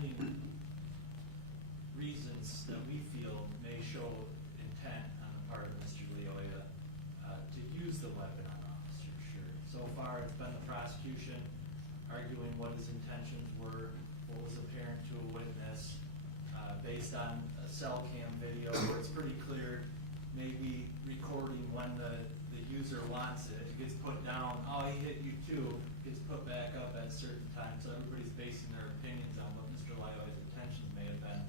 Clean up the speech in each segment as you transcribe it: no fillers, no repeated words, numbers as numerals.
pending reasons that we feel may show intent on the part of Mr. Leoya to use the weapon on Officer Schurr. So far, it's been the prosecution arguing what his intentions were, what was apparent to a witness, based on a cell cam video where it's pretty clear, maybe recording when the user wants it. It gets put down, oh, he hit you too, gets put back up at a certain time. So everybody's basing their opinions on what Mr. Leoya's intentions may have been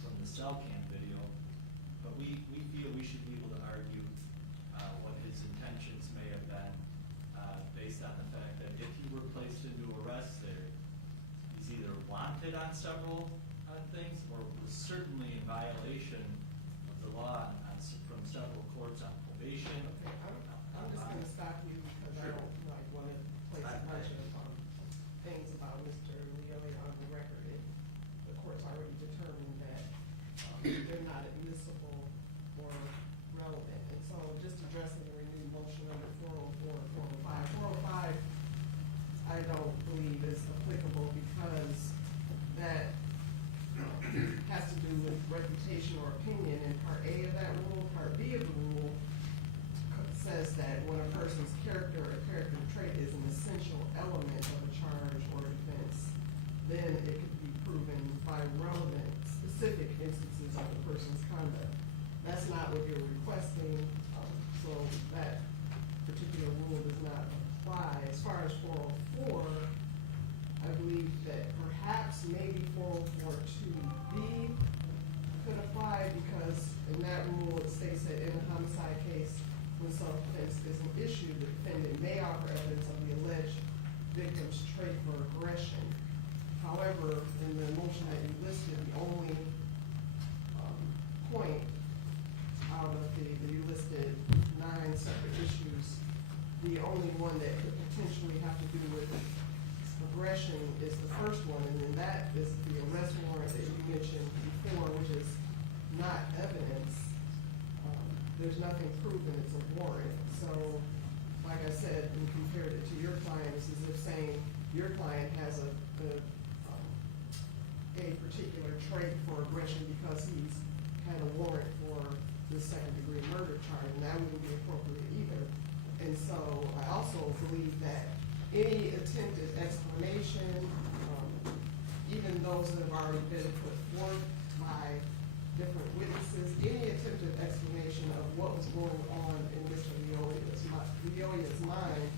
from the cell cam video. But we feel we should be able to argue what his intentions may have been based on the fact that if he were placed into arrest there, he's either wanted on several things or was certainly in violation of the law from several courts on probation. Okay, I'm just going to stop you because I don't want to place a bunch of things about Mr. Leoya on the record. The court's already determined that they're not admissible or relevant. And so just addressing the renewed motion under 404 and 405. 405, I don't believe is applicable because that has to do with reputation or opinion in Part A of that rule. Part B of the rule says that when a person's character or character trait is an essential element of a charge or defense, then it could be proven by relevant specific instances of the person's conduct. That's not what you're requesting, so that particular rule does not apply. As far as 404, I believe that perhaps maybe 404(2)(b) could apply because in that rule it states that in a homicide case, when self-defense is an issue, the defendant may offer evidence of the alleged victim's trait for aggression. However, in the motion that you listed, the only point out of you listed 9 separate issues, the only one that could potentially have to do with aggression is the first one, and then that is the arrest warrant that you mentioned before, which is not evidence. There's nothing proven, it's a warrant. So, like I said, and compared it to your client, it's as if saying your client has a particular trait for aggression because he's had a warrant for the second-degree murder charge, and that wouldn't be appropriate either. And so I also believe that any attempted explanation, even those that have already been put forth by different witnesses, any attempted explanation of what was going on in Mr. Leoya's mind,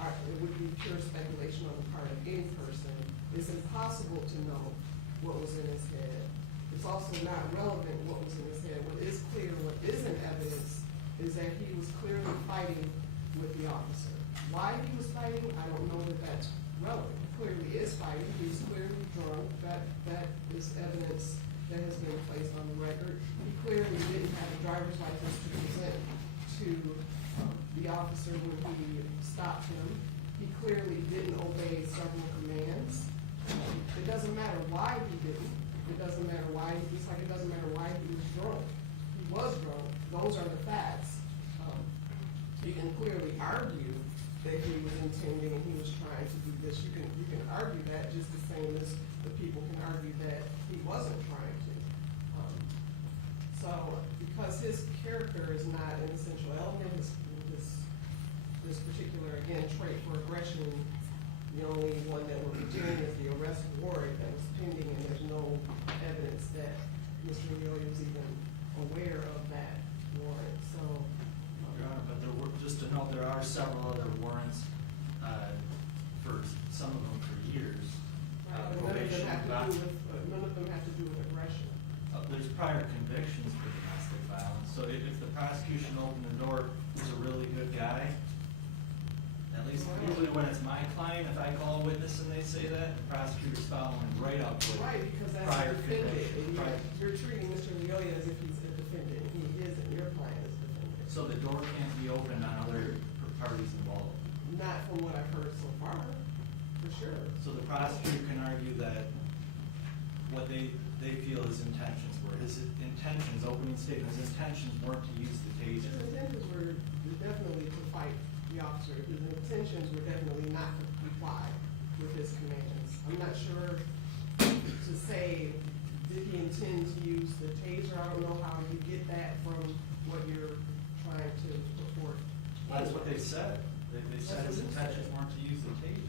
it would be pure speculation on the part of any person. It's impossible to know what was in his head. It's also not relevant what was in his head. What is clear, what is in evidence, is that he was clearly fighting with the officer. Why he was fighting, I don't know that that's relevant. He clearly is fighting. He's clearly drunk. That is evidence that has been placed on the record. He clearly didn't have a driver's license to present to the officer when he stopped him. He clearly didn't obey several commands. It doesn't matter why he didn't. It doesn't matter why, just like it doesn't matter why he was drunk. He was drunk. Those are the facts. You can clearly argue that he was intending and he was trying to do this. You can argue that just the same as the people can argue that he wasn't trying to. So because his character is not an essential element, this particular, again, trait for aggression, the only one that we're pursuing is the arrest warrant that was pending, and there's no evidence that Mr. Leoya was even aware of that warrant. So, Your Honor, but there were, just to note, there are several other warrants for some of them for years. none of them have to do with aggression. There's prior convictions for domestic violence. So if the prosecution opened the door, he's a really good guy. At least usually when it's my client, if I call a witness and they say that, the prosecutor's following right up with Because that's prior a defendant. convictions. You're treating Mr. Leoya as if he's a defendant. He isn't. Your client is a defendant. So the door can't be opened on other parties involved. Not from what I've heard so far, for sure. So the prosecutor can argue that what they feel his intentions were. His intentions, opening statement, his intentions weren't to use the taser. His intentions were definitely to fight the officer. His intentions were definitely not to comply with his commands. I'm not sure to say, did he intend to use the taser? I don't know how you get that from what you're trying to report. That's what they said. They said his intentions weren't to use the taser.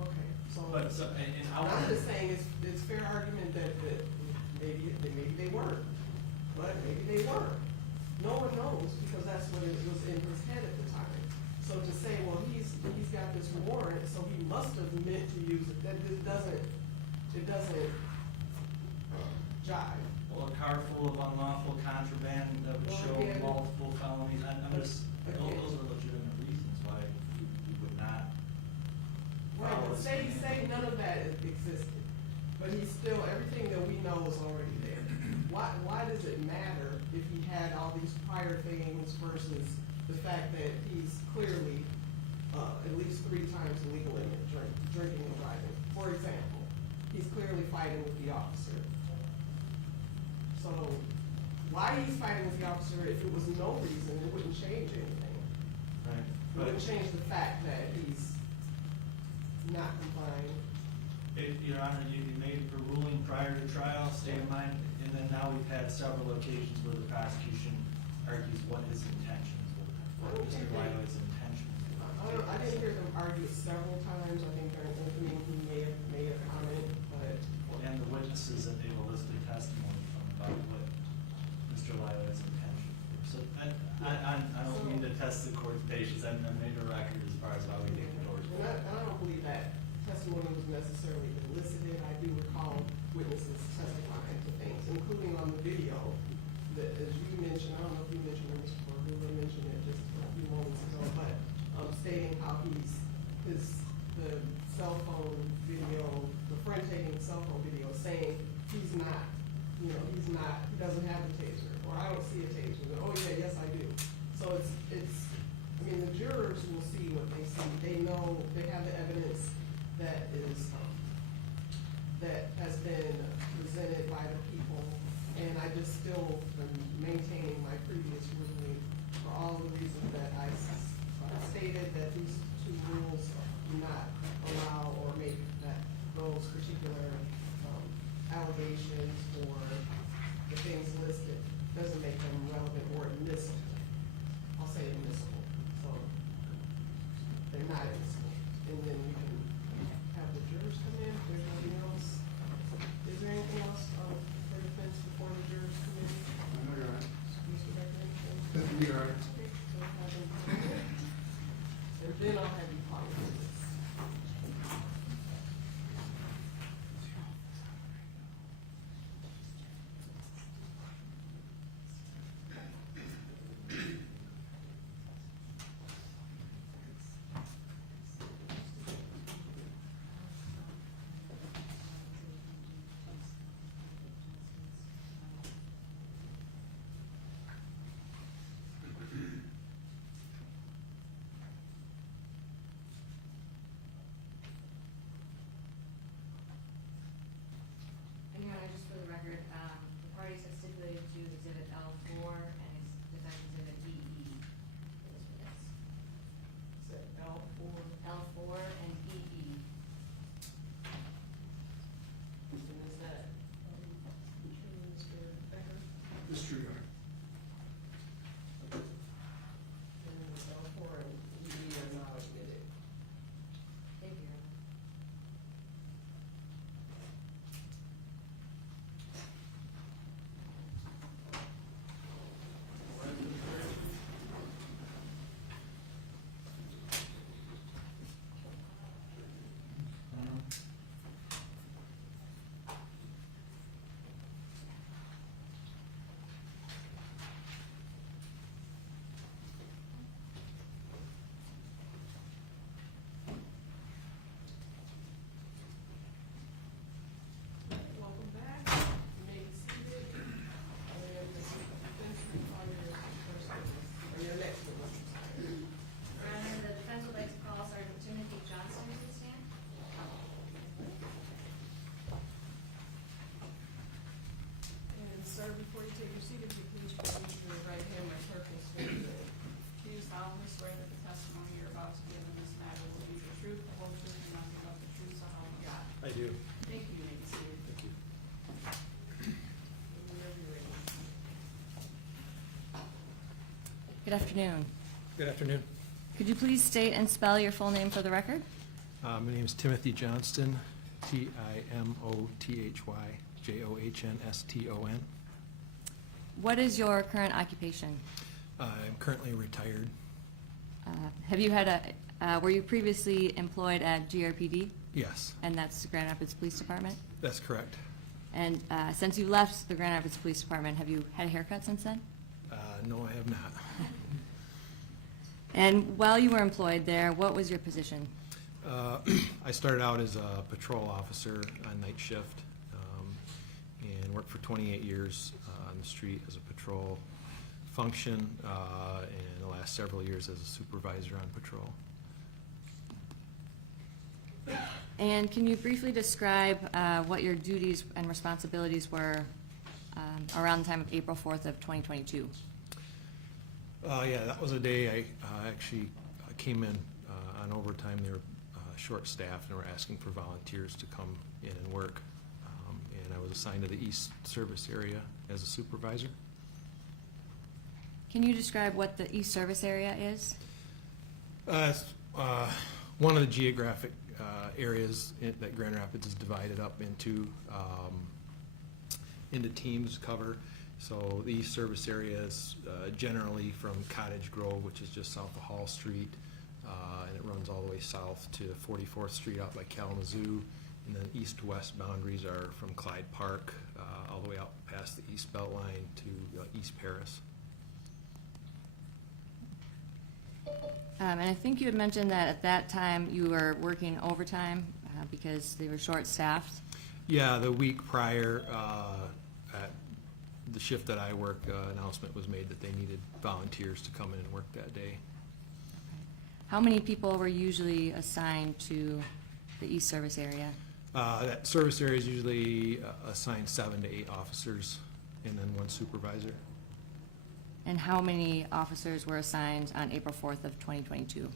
Okay, so. But, so, and I'm just saying, it's fair argument that maybe they weren't, but maybe they were. No one knows, because that's what it was in his head at the time. So to say, well, he's got this warrant, so he must have meant to use it, that it doesn't jive. well, a car full of unlawful contraband that would Well, show again- multiple felonies, I'm just, Again- those are legitimate reasons why we would not. Right, follow but this say command. none of that existed, but he's still, everything that we know is already there. Why does it matter if he had all these prior things versus the fact that he's clearly, at least 3 times the legal limit drinking and driving? For example, he's clearly fighting with the officer. So why he's fighting with the officer, if it was no reason, it wouldn't change anything. Right, It but wouldn't change the fact that he's not complying. Your Honor, you made a ruling prior to trial, state of mind, and then now we've had several occasions where the prosecution argues what his intentions were, what Mr. Wiley's intentions were. I didn't hear them argue it several times. I think during opening, he may have made a comment, but. And the witnesses that they've elicited testimony from about what Mr. Wiley's intentions were. So, I don't mean to test the court's patience, I made a record as far as why we think the door's And I don't believe that testimony was necessarily elicited. I do recall witnesses testifying to things, including on the video, that, as you mentioned, I don't know if you mentioned it, Mr. Cordova mentioned it just a few moments ago, but, stating how the cell phone video, the friend taking the cell phone video, saying he doesn't have a taser, or I don't see a taser. Oh yeah, yes I do. So I mean, the jurors will see what they see. They know, they have the evidence that has been presented by the people, and I just still am maintaining my previous ruling for all the reasons that I stated, that these 2 rules do not allow or make that those particular allegations or the things listed doesn't make them relevant or admissible. I'll say admissible, so they're not admissible. And then we can have the jurors come in, if there's nothing else. Is there anything else for defense before the jurors come in? No, Your Honor. Mr. Becker, anything? Thank you, Your Honor. Okay, so we'll have them come in. And then I'll have you call the witness. And Your Honor, just for the record, the parties have stipulated to exhibit L4 and defense exhibit EE for this witness. Is that L4? L4 and EE. And is that, Mr. Becker? This is true, Your Honor. And L4 and ED are now admitted. Thank you, Your Honor. Welcome back. You may be seated. And Mr. Defense, you call your first witness, or your next witness. Your Honor, the defense would like to call Sergeant Timothy Johnson to the stand. And sir, before you take your seat, if you please raise your right hand, my clerk will swear you in. Do you solemnly swear that the testimony you're about to give in this matter will be the truth, the whole truth, and nothing but the truth, so help you God? I do. Thank you. Good afternoon. Good afternoon. Could you please state and spell your full name for the record? My name is Timothy Johnston, Timothy Johnston. What is your current occupation? I'm currently retired. Were you previously employed at GRPD? Yes, And that's the Grand Rapids Police Department? that's correct. And since you left the Grand Rapids Police Department, have you had a haircut since then? No, I have not. And while you were employed there, what was your position? I started out as a patrol officer on night shift and worked for 28 years on the street as a patrol function, and the last several years as a supervisor on patrol. And can you briefly describe what your duties and responsibilities were around the time of April 4th of 2022? Yeah, that was a day I actually came in on overtime. They were short-staffed and were asking for volunteers to come in and work. And I was assigned to the East Service area as a supervisor. Can you describe what the East Service area is? It's one of the geographic areas that Grand Rapids is divided up into teams cover. So the East Service area is generally from Cottage Grove, which is just south of Hall Street, and it runs all the way south to 44th Street out by Kalamazoo, and then east-west boundaries are from Clyde Park all the way out past the East Belt Line to East Paris. And I think you had mentioned that at that time you were working overtime because they were short-staffed. Yeah, the week prior, at the shift that I work, announcement was made that they needed volunteers to come in and work that day. How many people were usually assigned to the East Service area? That service area is usually assigned 7 to 8 officers and then 1 supervisor. And how many officers were assigned on April 4th of 2022?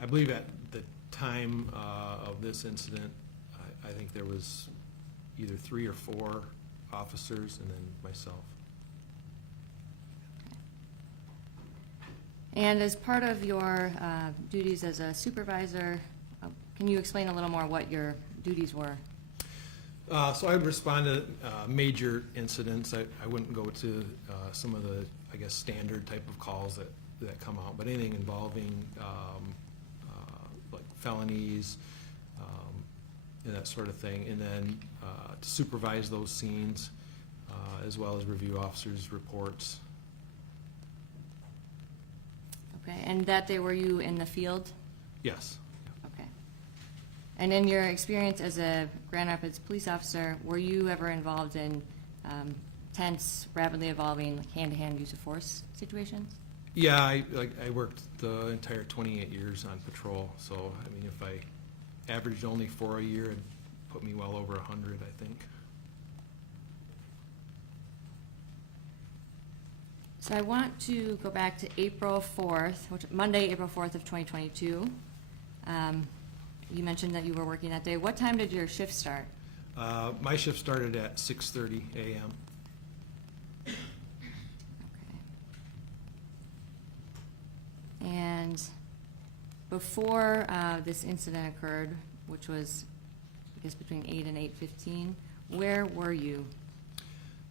I believe at the time of this incident, I think there was either 3 or 4 officers and then myself. And as part of your duties as a supervisor, can you explain a little more what your duties were? So I would respond to major incidents. I wouldn't go to some of the, I guess, standard type of calls that come out, but anything involving like felonies and that sort of thing. And then to supervise those scenes as well as review officers' reports. Okay, and that day were you in the field? Yes. Okay. And in your experience as a Grand Rapids police officer, were you ever involved in tense, rapidly evolving hand-to-hand use of force situations? Yeah, I worked the entire 28 years on patrol, so I mean, if I averaged only 4 a year, it'd put me well over 100, I think. So I want to go back to April 4th, Monday, April 4th of 2022. You mentioned that you were working that day. What time did your shift start? My shift started at 6:30 a.m. Okay. And before this incident occurred, which was, I guess, between 8 and 8:15, where were you?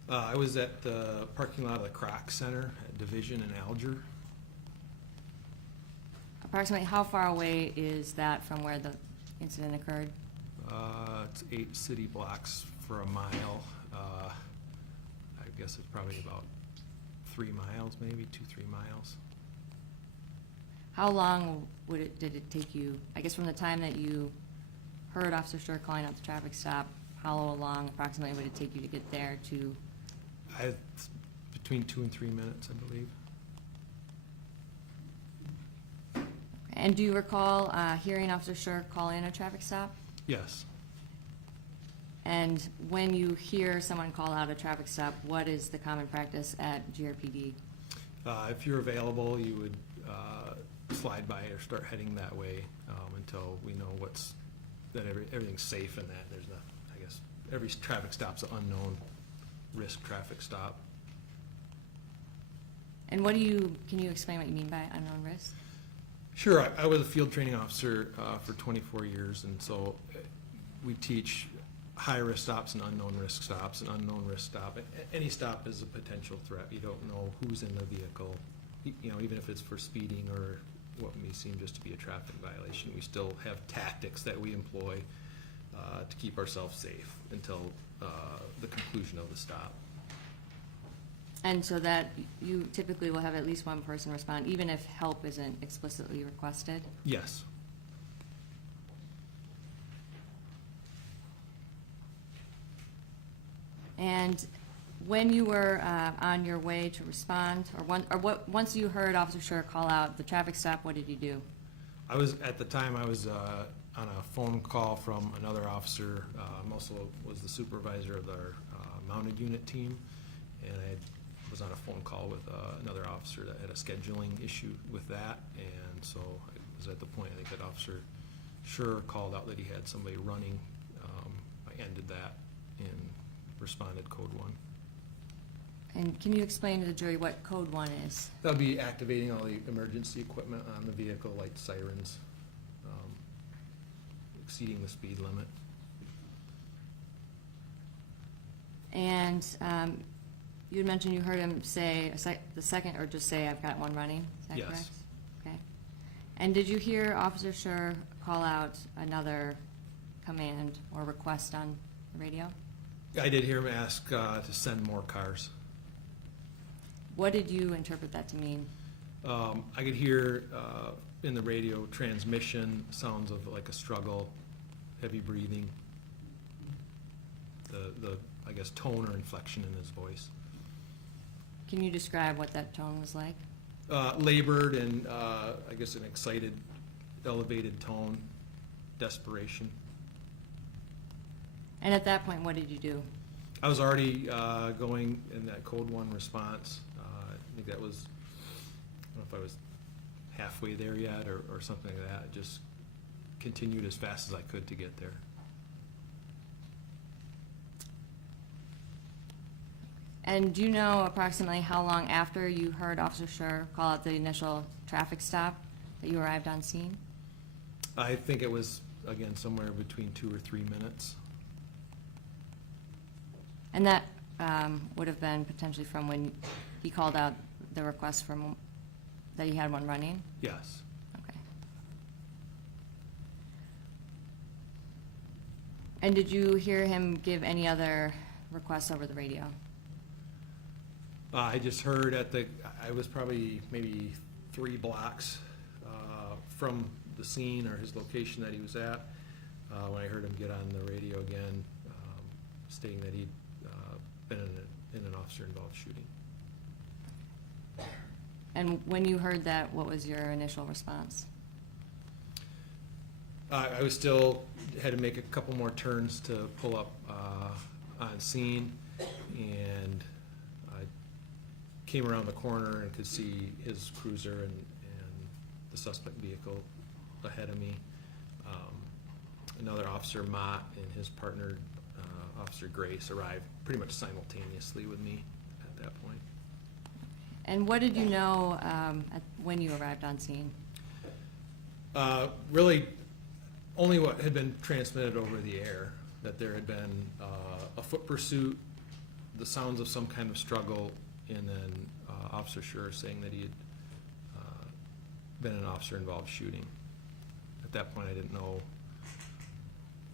I was at the parking lot of the Croc Center at Division in Alger. Approximately how far away is that from where the incident occurred? It's 8 city blocks for a mile. I guess it's probably about 3 miles, maybe 2-3 miles. How long did it take you, I guess from the time that you heard Officer Schurr calling out the traffic stop, how long approximately would it take you to get there to? Between 2 and 3 minutes, I believe. And do you recall hearing Officer Schurr call in a traffic stop? Yes. And when you hear someone call out a traffic stop, what is the common practice at GRPD? If you're available, you would slide by or start heading that way until we know that everything's safe and that there's not, I guess, every traffic stop's an unknown risk traffic stop. And can you explain what you mean by unknown risk? Sure, I was a field training officer for 24 years, and so we teach high-risk stops and unknown risk stops. An unknown risk stop, any stop is a potential threat. You don't know who's in the vehicle, even if it's for speeding or what may seem just to be a traffic violation. We still have tactics that we employ to keep ourselves safe until the conclusion of the stop. And so that you typically will have at least one person respond, even if help isn't explicitly requested? Yes. And when you were on your way to respond, once you heard Officer Schurr call out the traffic stop, what did you do? At the time, I was on a phone call from another officer. I'm also was the supervisor of our mounted unit team, and I was on a phone call with another officer that had a scheduling issue with that, and so it was at the point, I think, that Officer Schurr called out that he had somebody running. I ended that and responded code 1. And can you explain to the jury what code 1 is? That'll be activating all the emergency equipment on the vehicle, like sirens, exceeding the speed limit. And you had mentioned you heard him say the second, or just say, "I've got one running." Is that Yes. correct? Okay. And did you hear Officer Schurr call out another command or request on the radio? I did hear him ask to send more cars. What did you interpret that to mean? I could hear in the radio transmission sounds of like a struggle, heavy breathing, the I guess tone or inflection in his voice. Can you describe what that tone was like? Labored and I guess an excited, elevated tone, desperation. And at that point, what did you do? I was already going in that code 1 response. I think that was, I don't know if I was halfway there yet or something like that. Just continued as fast as I could to get there. And do you know approximately how long after you heard Officer Schurr call out the initial traffic stop that you arrived on scene? I think it was, again, somewhere between 2 or 3 minutes. And that would have been potentially from when he called out the request that he had one running? Yes. Okay. And did you hear him give any other requests over the radio? I just heard I was probably maybe 3 blocks from the scene or his location that he was at when I heard him get on the radio again, stating that he'd been in an officer-involved shooting. And when you heard that, what was your initial response? I was still had to make a couple more turns to pull up on scene, and I came around the corner and could see his cruiser and the suspect vehicle ahead of me. Another officer, Mott, and his partner, Officer Grace, arrived pretty much simultaneously with me at that point. And what did you know when you arrived on scene? Really, only what had been transmitted over the air, that there had been a foot pursuit, the sounds of some kind of struggle, and then Officer Schurr saying that he had been an officer-involved shooting. At that point, I didn't know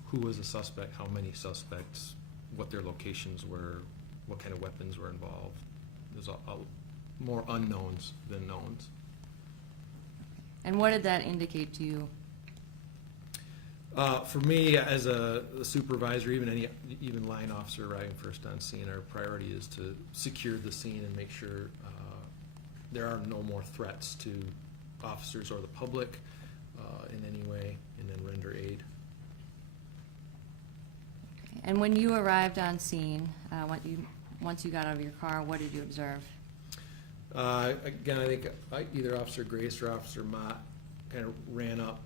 who was a suspect, how many suspects, what their locations were, what kind of weapons were involved. There's more unknowns than knowns. And what did that indicate to you? For me, as a supervisor, even line officer arriving first on scene, our priority is to secure the scene and make sure there are no more threats to officers or the public in any way, and then render aid. And when you arrived on scene, once you got out of your car, what did you observe? Again, I think either Officer Grace or Officer Mott kind of ran up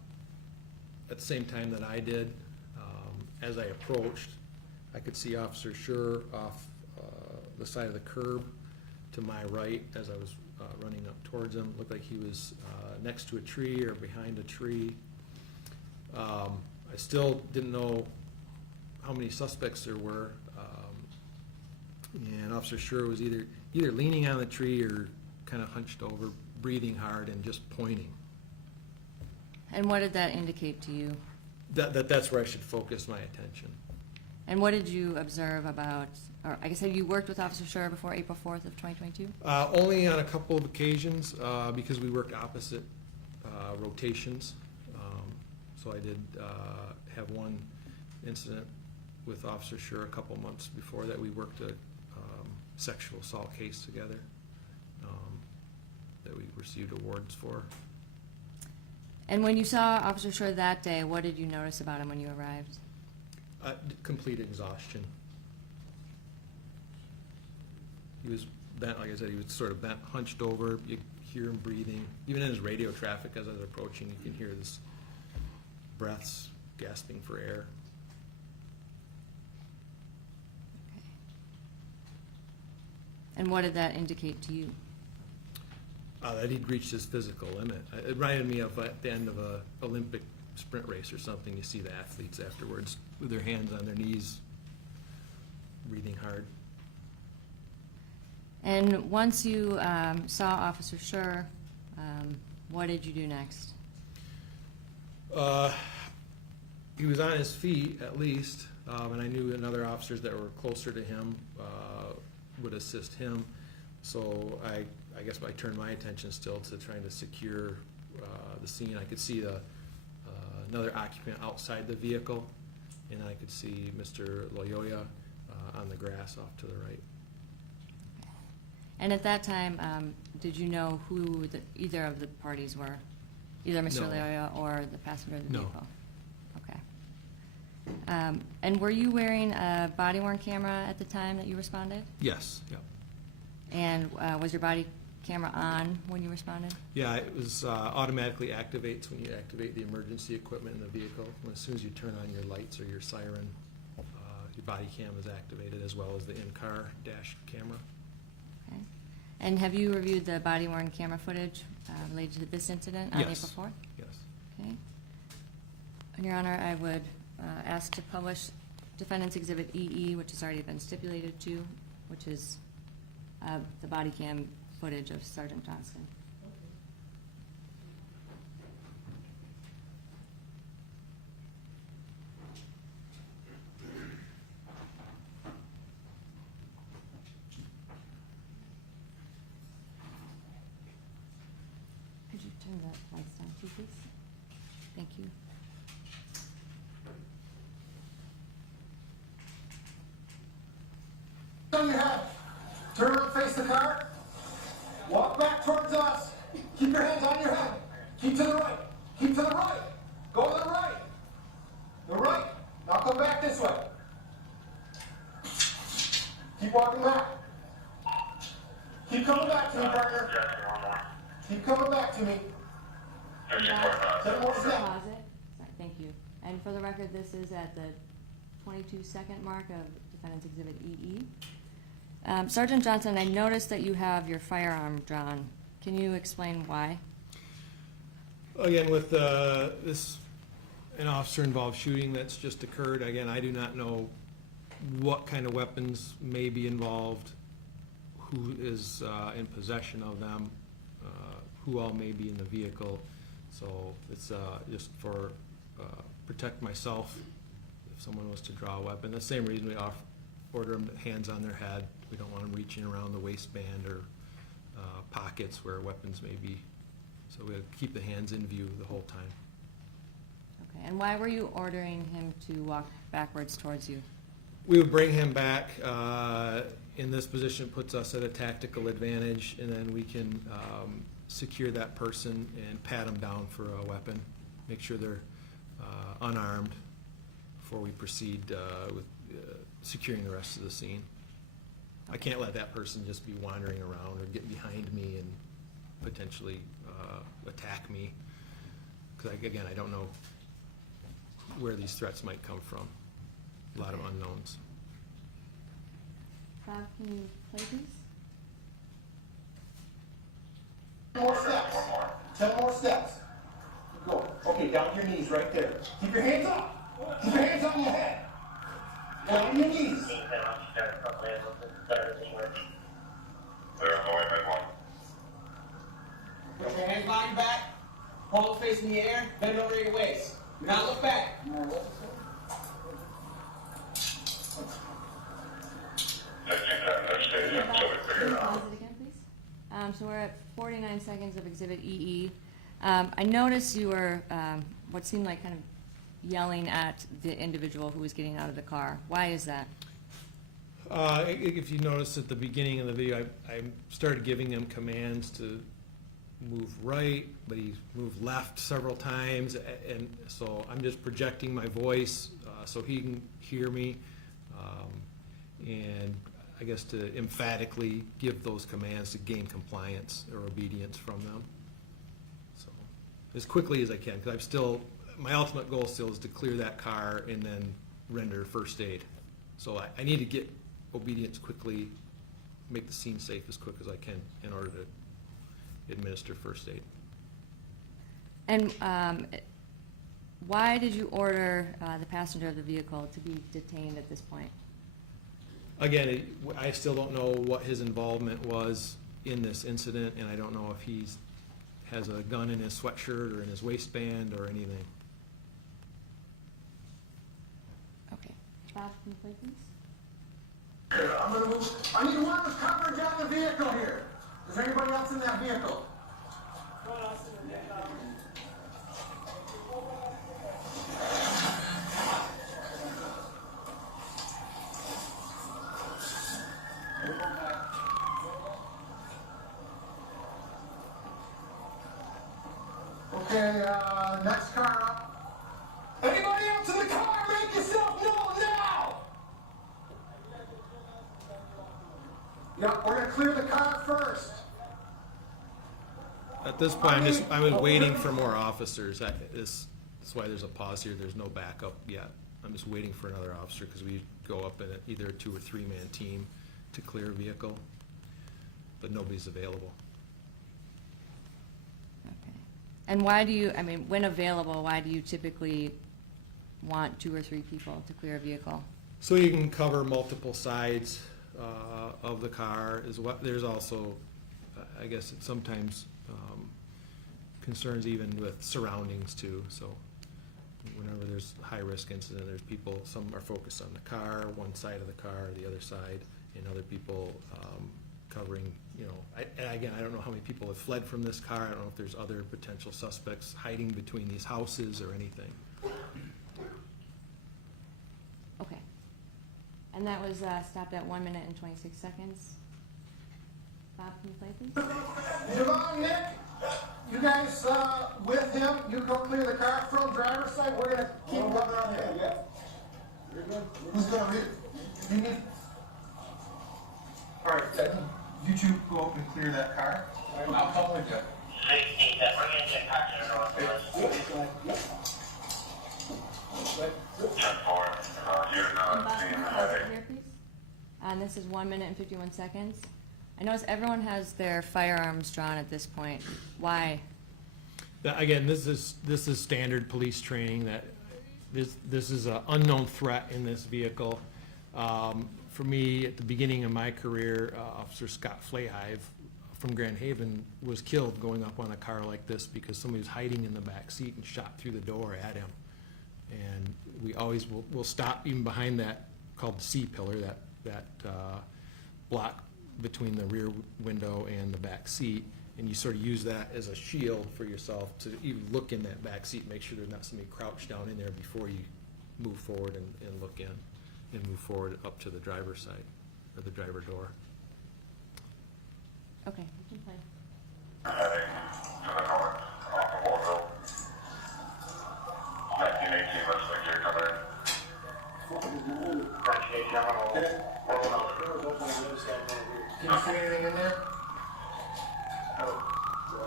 at the same time that I did. As I approached, I could see Officer Schurr off the side of the curb to my right as I was running up towards him. Looked like he was next to a tree or behind a tree. I still didn't know how many suspects there were. And Officer Schurr was either leaning on the tree or kind of hunched over, breathing hard and just pointing. And what did that indicate to you? That's where I should focus my attention. And what did you observe about, or I guess have you worked with Officer Schurr before April 4th of 2022? Only on a couple of occasions, because we worked opposite rotations. So I did have one incident with Officer Schurr a couple months before that. We worked a sexual assault case together that we received awards for. And when you saw Officer Schurr that day, what did you notice about him when you arrived? Complete exhaustion. He was bent, like I said, he was sort of bent, hunched over. You hear him breathing. Even in his radio traffic as I was approaching, you can hear his breaths, gasping for air. Okay. And what did that indicate to you? That he'd reached his physical limit. It reminded me of at the end of a Olympic sprint race or something. You see the athletes afterwards with their hands on their knees, breathing hard. And once you saw Officer Schurr, what did you do next? He was on his feet at least, and I knew another officers that were closer to him would assist him. So I guess I turned my attention still to trying to secure the scene. I could see another occupant outside the vehicle, and I could see Mr. Loyola on the grass off to the right. And at that time, did you know who either of the parties were? Either Mr. No. Loyola or the passenger of the No. vehicle? Okay. And were you wearing a body-worn camera at the time that you responded? Yes, yep. And was your body camera on when you responded? Yeah, it was automatically activates when you activate the emergency equipment in the vehicle. As soon as you turn on your lights or your siren, your body cam is activated, as well as the in-car dash camera. Okay. And have you reviewed the body-worn camera footage related to this incident on Yes. April 4th? Yes. Okay. And Your Honor, I would ask to publish Defendant's Exhibit EE, which has already been stipulated to, which is the body cam footage of Sergeant Johnston. Could you turn the lights down too, please? Thank you. On your head. Turn around, face the car. Walk back towards us. Keep your hands on your head. Keep to the right. Keep to the right. Go to the right. The right. Now come back this way. Keep walking back. Keep coming back to me, partner. Keep coming back to me. And Tell me what was that. pause it. Sorry, thank you. And for the record, this is at the 22-second mark of Defendant's Exhibit EE. Sergeant Johnson, I noticed that you have your firearm drawn. Can you explain why? Again, with an officer-involved shooting that's just occurred, again, I do not know what kind of weapons may be involved, who is in possession of them, who all may be in the vehicle. So it's just for protect myself if someone was to draw a weapon. The same reason we order them hands on their head. We don't want them reaching around the waistband or pockets where weapons may be. So we'll keep the hands in view the whole time. Okay, and why were you ordering him to walk backwards towards you? We would bring him back. In this position, puts us at a tactical advantage, and then we can secure that person and pat them down for a weapon. Make sure they're unarmed before we proceed with securing the rest of the scene. I can't let that person just be wandering around or get behind me and potentially attack me. Because again, I don't know where these threats might come from. A lot of unknowns. Bob, can you play these? 10 more steps. 10 more steps. Keep going. Okay, down to your knees right there. Keep your hands up. Keep your hands on your head. Down to your knees. Put your hands behind your back. Palms facing the air. Bend over your waist. Do not look back. Pause it again, please. So we're at 49 seconds of Exhibit EE. I noticed you were what seemed like kind of yelling at the individual who was getting out of the car. Why is that? If you notice at the beginning of the video, I started giving him commands to move right, but he moved left several times, and so I'm just projecting my voice so he can hear me, and I guess to emphatically give those commands to gain compliance or obedience from them. So as quickly as I can, because my ultimate goal still is to clear that car and then render first aid. So I need to get obedience quickly, make the scene safe as quick as I can in order to administer first aid. And why did you order the passenger of the vehicle to be detained at this point? Again, I still don't know what his involvement was in this incident, and I don't know if he has a gun in his sweatshirt or in his waistband or anything. Okay. Bob, can you play, please? Here, I'm gonna move. I need one with coverage on the vehicle here. Is there anybody else in that vehicle? Okay, next car up. Anybody else in the car? Make yourself known now! Yep, we're gonna clear the car first. At this point, I'm waiting for more officers. That's why there's a pause here. There's no backup yet. I'm just waiting for another officer because we go up in either a 2 or 3 man team to clear a vehicle, but nobody's available. Okay. And why do you, when available, why do you typically want 2 or 3 people to clear a vehicle? So you can cover multiple sides of the car. There's also, I guess, sometimes concerns even with surroundings too. So whenever there's a high-risk incident, there's people, some are focused on the car, one side of the car, the other side, and other people covering, and again, I don't know how many people have fled from this car. I don't know if there's other potential suspects hiding between these houses or anything. Okay. And that was stopped at 1 minute and 26 seconds. Bob, can you play, please? Javon, Nick, you guys with him, you go clear the car from driver's side. We're gonna keep coming on here. Yeah. You're good. Who's gonna read? You need. All right, you two go up and clear that car. I'll come with you. Here, please. And this is 1 minute and 51 seconds. I notice everyone has their firearms drawn at this point. Why? Again, this is standard police training. That this is an unknown threat in this vehicle. For me, at the beginning of my career, Officer Scott Flahive from Grand Haven was killed going up on a car like this because somebody was hiding in the back seat and shot through the door at him. And we always will stop even behind that, called the C pillar, that block between the rear window and the back seat, and you sort of use that as a shield for yourself to even look in that back seat, make sure there's not somebody crouched down in there before you move forward and look in and move forward up to the driver's side or the driver door. Okay, you can play. Heading to the north off of Waldo. 1918, let's make sure you're coming in. 1918, I'm on Waldo. Can you see anything in there?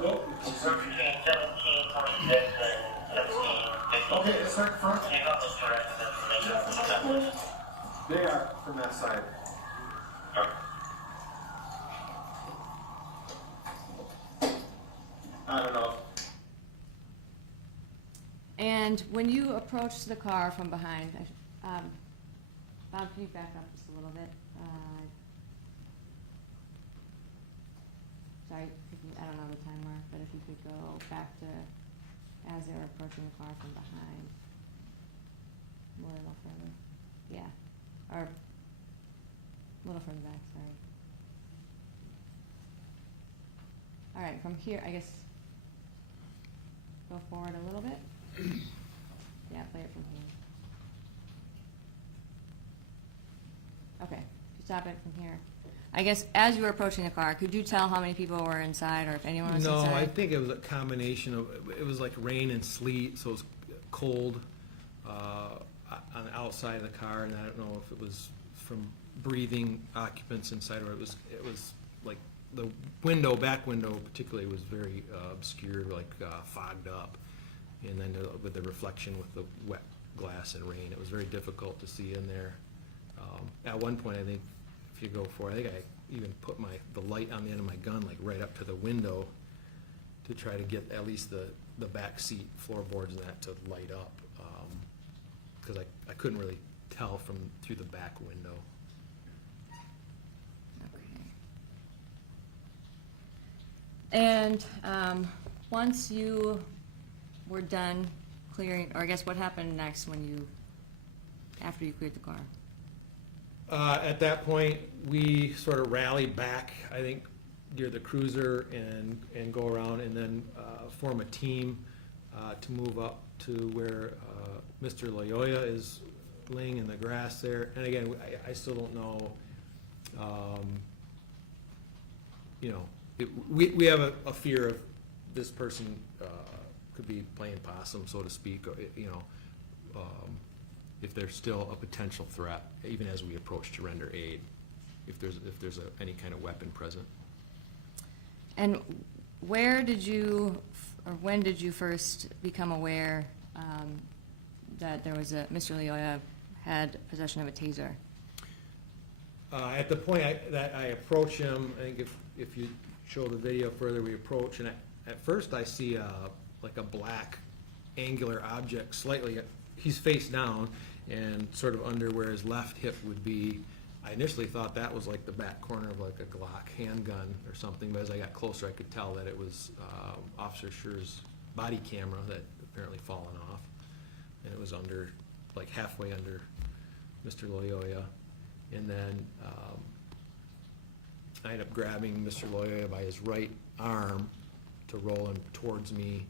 Nope. 17, 26, and 17. Okay, it's right front. You got this correct information. They are from that side. And when you approached the car from behind, Bob, can you back up just a little bit? Sorry, I don't know the time mark, but if you could go back to as they were approaching the car from behind. A little further. Yeah. Or a little further back, sorry. All right, from here, I guess, go forward a little bit. Yeah, play it from here. Okay, if you stop it from here. I guess as you were approaching the car, could you tell how many people were inside or if anyone was No, inside? I think it was a combination of, it was like rain and sleet, so it was cold on the outside of the car, and I don't know if it was from breathing occupants inside, or it was like the window, back window particularly, was very obscured, like fogged up. And then with the reflection with the wet glass and rain, it was very difficult to see in there. At one point, I think, if you go for it, I think I even put the light on the end of my gun, like right up to the window, to try to get at least the back seat floorboards and that to light up, because I couldn't really tell from through the back window. Okay. And once you were done clearing, or I guess what happened next after you cleared the car? At that point, we sort of rallied back, I think, near the cruiser and go around and then form a team to move up to where Mr. Loyola is laying in the grass there. And again, I still don't know, we have a fear of this person could be playing possum, so to speak, or, if there's still a potential threat, even as we approach to render aid, if there's any kind of weapon present. And where did you, or when did you first become aware that there was Mr. Loyola had possession of a taser? At the point that I approach him, I think if you show the video further, we approach, and at first I see like a black angular object slightly, he's face down and sort of under where his left hip would be. I initially thought that was like the back corner of like a Glock handgun or something, but as I got closer I could tell that it was Officer Schurr's body camera that apparently fallen off, and it was under, like halfway under Mr. Loyola. And then I ended up grabbing Mr. Loyola by his right arm to roll him towards me.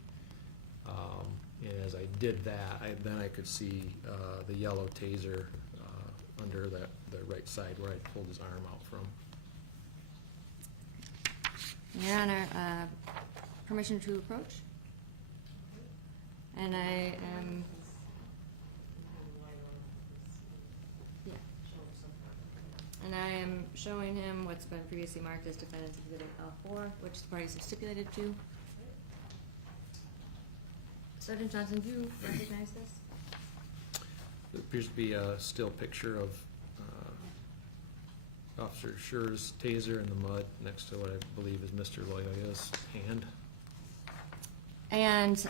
And as I did that, then I could see the yellow taser under the right side where I pulled his arm out from. Your Honor, permission to approach? And I am... Yeah. And I am showing him what's been previously marked as Defendant's Exhibit L4, which the parties have stipulated to. Sergeant Johnson, do you recognize this? It appears to be a still picture of Officer Schurr's taser in the mud next to what I believe is Mr. Loyola's hand. And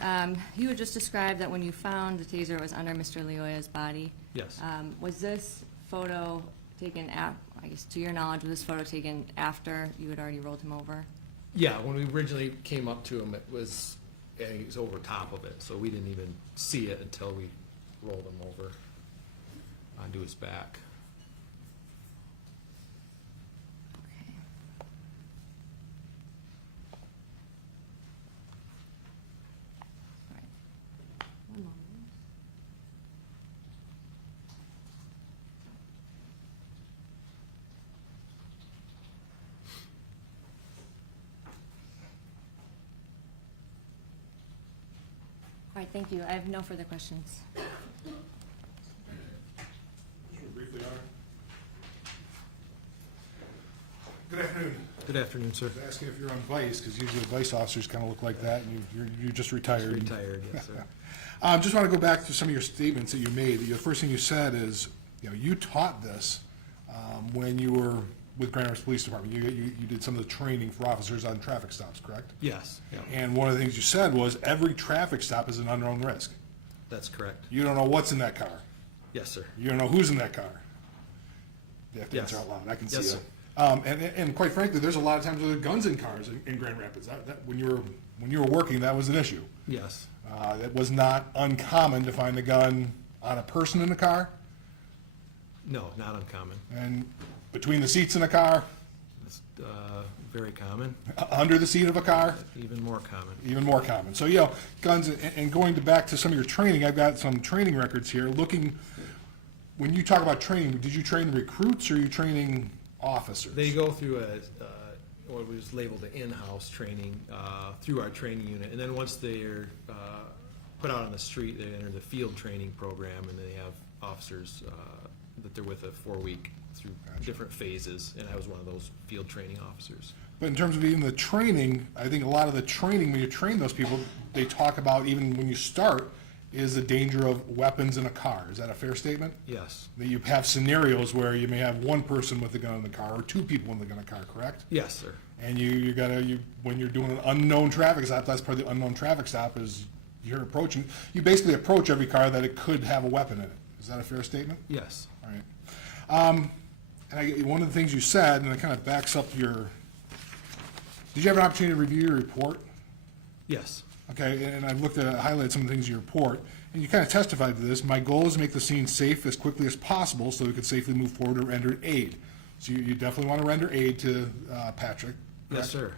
you had just described that when you found the taser, it was under Mr. Loyola's body. Yes. Was this photo taken, I guess to your knowledge, was this photo taken after you had already rolled him over? Yeah, when we originally came up to him, it was over top of it, so we didn't even see it until we rolled him over onto his back. Okay. All right. One moment. All right, thank you. I have no further questions. Briefly, Your Honor. Good afternoon. Good afternoon, sir. I was asking if you're on vice, because usually the vice officers kind of look like that, and you're just retired. Retired, yes, sir. Just want to go back to some of your statements that you made. The first thing you said is, you taught this when you were with Grand Rapids Police Department. You did some of the training for officers on traffic stops, correct? Yes. Yeah. And one of the things you said was every traffic stop is an unknown risk. That's correct. You don't know what's in that car. Yes, sir. You don't know who's in that car. You have to Yes. answer out loud. I can Yes, see sir. it. And quite frankly, there's a lot of times where there are guns in cars in Grand Rapids. When you were working, that was an issue. Yes. It was not uncommon to find a gun on a person in the car No, not uncommon. and between the seats in a car, It's very common, under the seat of a car. even more common. Even more common. So, guns, and going back to some of your training, I've got some training records here, when you talk about training, did you train the recruits or are you training officers? They go through what was labeled an in-house training through our training unit, and then once they're put out on the street, they enter the field training program, and they have officers that they're with a 4-week through different phases, and I was one of those field training officers. But in terms of even the training, I think a lot of the training, when you train those people, they talk about, even when you start, is the danger of weapons in a car. Is that a fair statement? Yes. That you have scenarios where you may have one person with a gun in the car or two people with a gun in the car, correct? Yes, sir. And when you're doing an unknown traffic stop, that's part of the unknown traffic stop is you basically approach every car that it could have a weapon in it. Is that a fair statement? Yes. All right. And one of the things you said, and it kind of backs up did you have an opportunity to review your report? Yes. Okay, and I've highlighted some of the things in your report, and you kind of testified to this. My goal is to make the scene safe as quickly as possible so we can safely move forward or render aid. So you definitely want to render aid to Patrick. Yes, sir.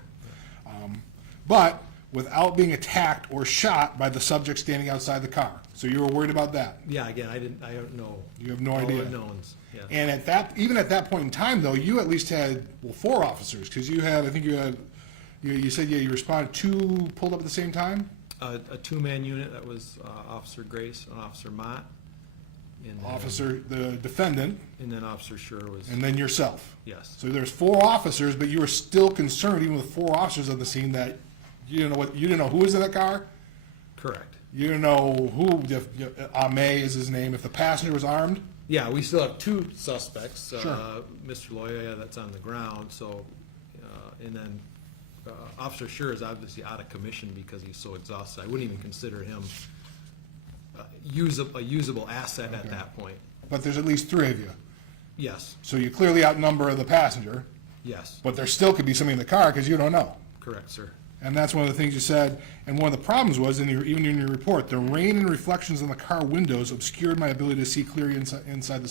But without being attacked or shot by the subject standing outside the car. So you were worried about that. Yeah, again, I don't know. You have no All idea. unknowns, yeah. And even at that point in time, though, you at least had 4 officers because you said you responded 2 pulled up at the same time. A 2-man unit, that was Officer Grace and Officer Mott. And then- The defendant, And then Officer Schurr was, and then yourself. yes. So there's 4 officers, but you were still concerned, even with 4 officers on the scene, that you didn't know who was in that car. Correct. You didn't know who. Ame is his name. If the passenger was armed. Yeah, we still have 2 suspects. Sure. Mr. Loya, that's on the ground, so, and then Officer Schurr is obviously out of commission because he's so exhausted. I wouldn't even consider him a usable asset at Okay. that point. But there's at least 3 of you. Yes, So you clearly outnumber the passenger, yes, but there still could be somebody in the car because you don't know. correct, sir. And that's one of the things you said. And one of the problems was, even in your report, the rain and reflections on the car windows obscured my ability to see clearly inside the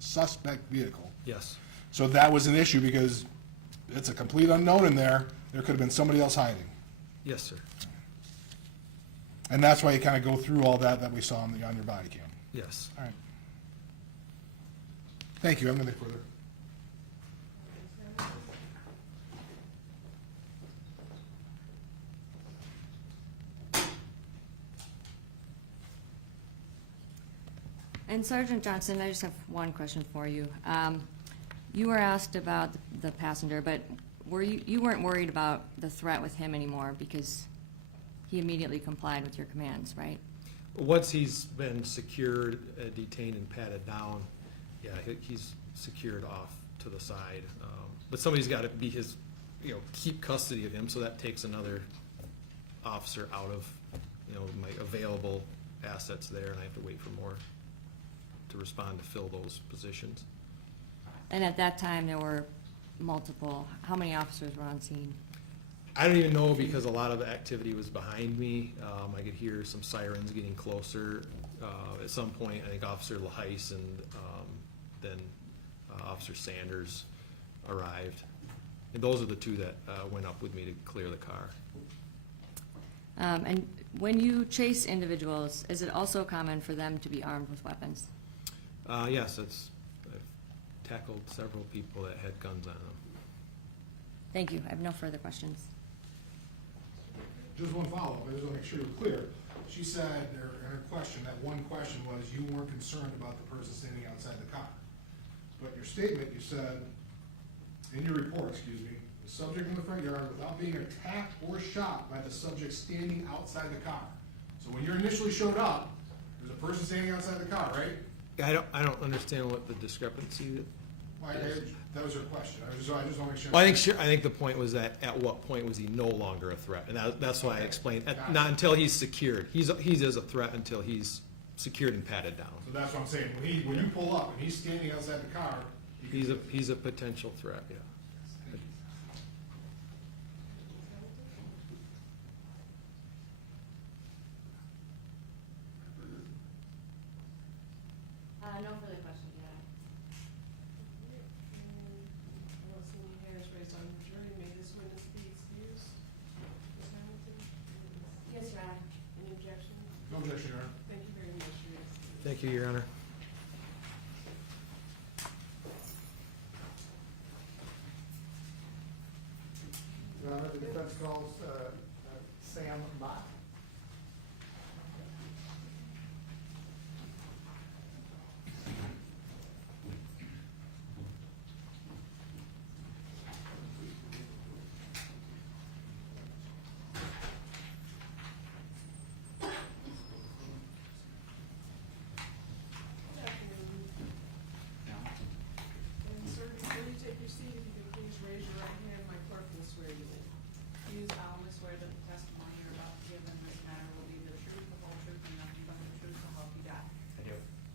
suspect vehicle. Yes, So that was an issue because it's a complete unknown in there. There could have been somebody else hiding. yes, sir. And that's why you kind of go through all that we saw on your body cam. Yes. All right. Thank you. I have nothing further. And Sergeant Johnson, I just have one question for you. You were asked about the passenger, but you weren't worried about the threat with him anymore because he immediately complied with your commands, right? Once he's been secured, detained, and patted down, yeah, he's secured off to the side. But somebody's got to be keep custody of him, so that takes another officer out of, my available assets there, and I have to wait for more to respond to fill those positions. And at that time, there were how many officers were on scene? I don't even know because a lot of the activity was behind me. I could hear some sirens getting closer. At some point, I think Officer LaHeis and then Officer Sanders arrived. And those are the 2 that went up with me to clear the car. And when you chase individuals, is it also common for them to be armed with weapons? Yes, I've tackled several people that had guns on them. Thank you. I have no further questions. Just one follow-up. I just want to make sure you're clear. She said, in her question, that one question was you weren't concerned about the person standing outside the car. But your statement, you said, in your report, the subject in the front yard without being attacked or shot by the subject standing outside the car. So when you initially showed up, there's a person standing outside the car, right? I don't understand what the discrepancy. That was her question. I just want to make sure. Well, I think the point was that at what point was he no longer a threat, and that's why I explained. Not until he's secured. He's a threat until he's secured and patted down. So that's what I'm saying, when you pull up and he's standing outside the car. you can- He's a potential threat, yeah. No further questions, yeah. I don't see any hands raised on the jury. May this witness be excused? Ms. Hamilton? Yes, Your Honor. Any objection? No objection, Your Honor. Thank you very much, Your Honor. Thank you, Your Honor. Your Honor, the defense calls Sam Mott. Good afternoon. And sir, before you take your seat, if you could please raise your right hand, my clerk will swear you in. Do you solemnly swear that the testimony you're about to give in this matter will be the truth, the whole truth, and nothing but the truth, so help you God? I do.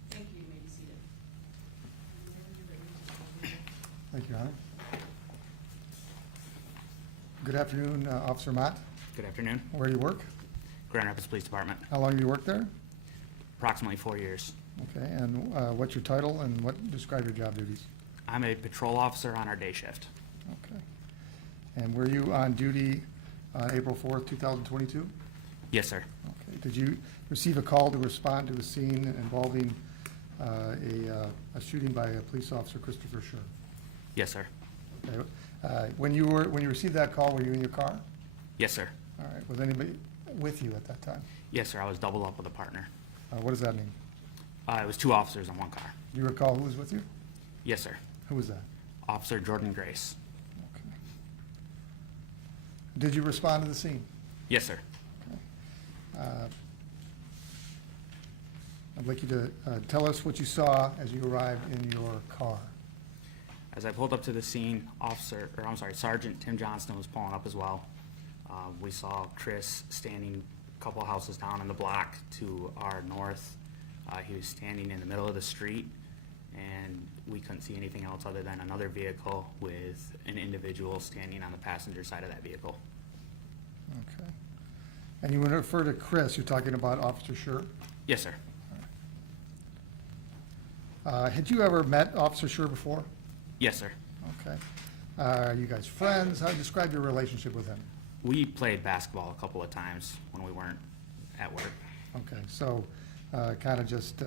Thank you. You may be seated. Thank you, Your Honor. Good afternoon, Officer Mott. Good afternoon. Where do you work? Grand Rapids Police Department. How long have you worked there? Approximately 4 years. Okay, and what's your title and describe your job duties? I'm a patrol officer on our day shift. Okay. And were you on duty on April 4th, 2022? Yes, sir. Okay. Did you receive a call to respond to a scene involving a shooting by a police officer, Christopher Schurr? Yes, sir. Okay. When you received that call, were you in your car? Yes, sir. All right. Was anybody with you at that time? Yes, sir. I was doubled up with a partner. What does that mean? It was 2 officers in 1 car. Do you recall who was with you? Yes, sir. Who was that? Officer Jordan Grace. Okay. Did you respond to the scene? Yes, sir. I'd like you to tell us what you saw as you arrived in your car. As I pulled up to the scene, Sergeant Tim Johnston was pulling up as well. We saw Chris standing a couple houses down in the block to our north. He was standing in the middle of the street, and we couldn't see anything else other than another vehicle with an individual standing on the passenger side of that vehicle. Okay. And you want to refer to Chris, you're talking about Officer Schurr? Yes, sir. Had you ever met Officer Schurr before? Yes, sir. Okay. Are you guys friends? How do you describe your relationship with him? We played basketball a couple of times when we weren't at work. Okay, so kind of just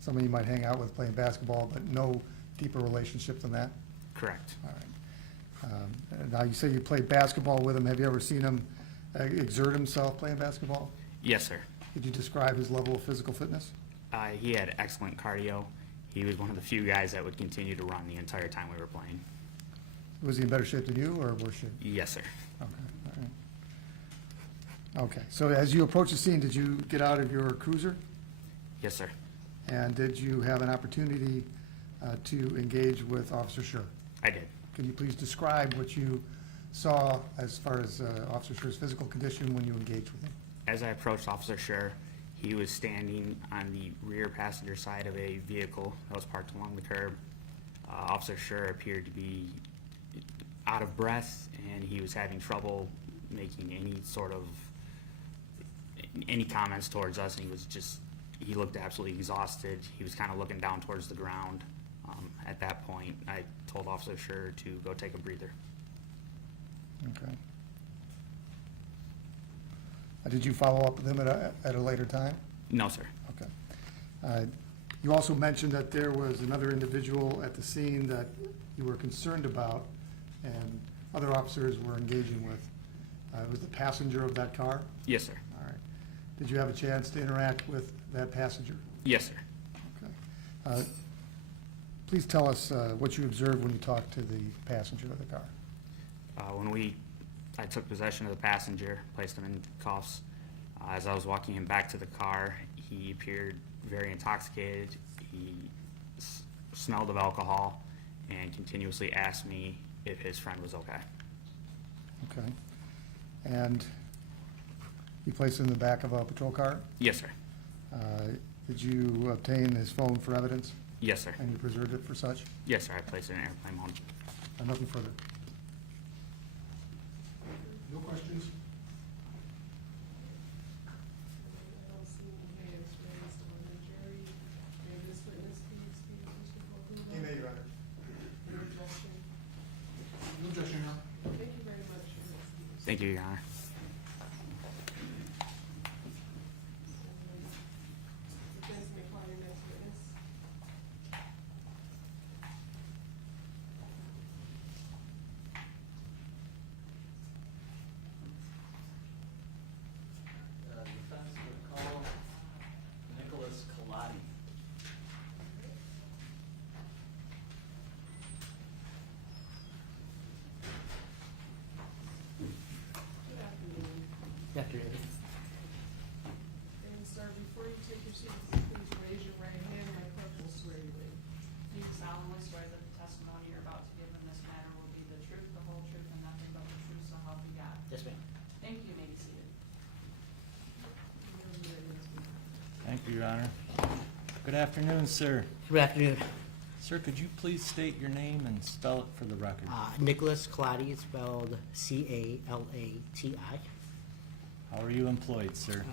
somebody you might hang out with playing basketball, but no deeper relationship than that? Correct. All right. Now, you say you played basketball with him. Have you ever seen him exert himself playing basketball? Yes, sir. Could you describe his level of physical fitness? He had excellent cardio. He was one of the few guys that would continue to run the entire time we were playing. Was he in better shape than you or worse shape? Yes, sir. Okay, all right. Okay, so as you approached the scene, did you get out of your cruiser? Yes, sir. And did you have an opportunity to engage with Officer Schurr? I did. Can you please describe what you saw as far as Officer Schurr's physical condition when you engaged with him? As I approached Officer Schurr, he was standing on the rear passenger side of a vehicle that was parked along the curb. Officer Schurr appeared to be out of breath, and he was having trouble making any comments towards us, and he looked absolutely exhausted. He was kind of looking down towards the ground. At that point, I told Officer Schurr to go take a breather. Okay. Did you follow up with him at a later time? No, sir. Okay. You also mentioned that there was another individual at the scene that you were concerned about and other officers were engaging with. It was the passenger of that car? Yes, sir. All right. Did you have a chance to interact with that passenger? Yes, sir. Okay. Please tell us what you observed when you talked to the passenger of the car. I took possession of the passenger, placed him in cuffs. As I was walking him back to the car, he appeared very intoxicated. He smelled of alcohol and continuously asked me if his friend was okay. Okay. And you placed him in the back of a patrol car? Yes, sir. Did you obtain his phone for evidence, Yes, sir. and you preserved it for such? Yes, sir, I placed it in airplane mode. Nothing further. No questions? I don't see any hands raised on the jury. May this witness please speak, Mr. Boguma? Your Honor. Your objection? No objection, Your Honor. Thank you very much, Your Honor. Thank you, Your Honor. Defense may call your next witness. Defense would call Nicholas Calati. Good afternoon. And sir, before you take your seat, please raise your right hand, my clerk will swear you in. Do you solemnly swear that the testimony you're about to give in this matter will be the truth, the whole truth, and nothing but the truth, so help you God? Yes, ma'am. Thank you, you may be seated. Thank you, Your Honor. Good afternoon, sir. Good afternoon. Sir, could you please state your name and spell it for the record? Nicholas Calati, spelled C-A-L-A-T-I. How are you employed, sir?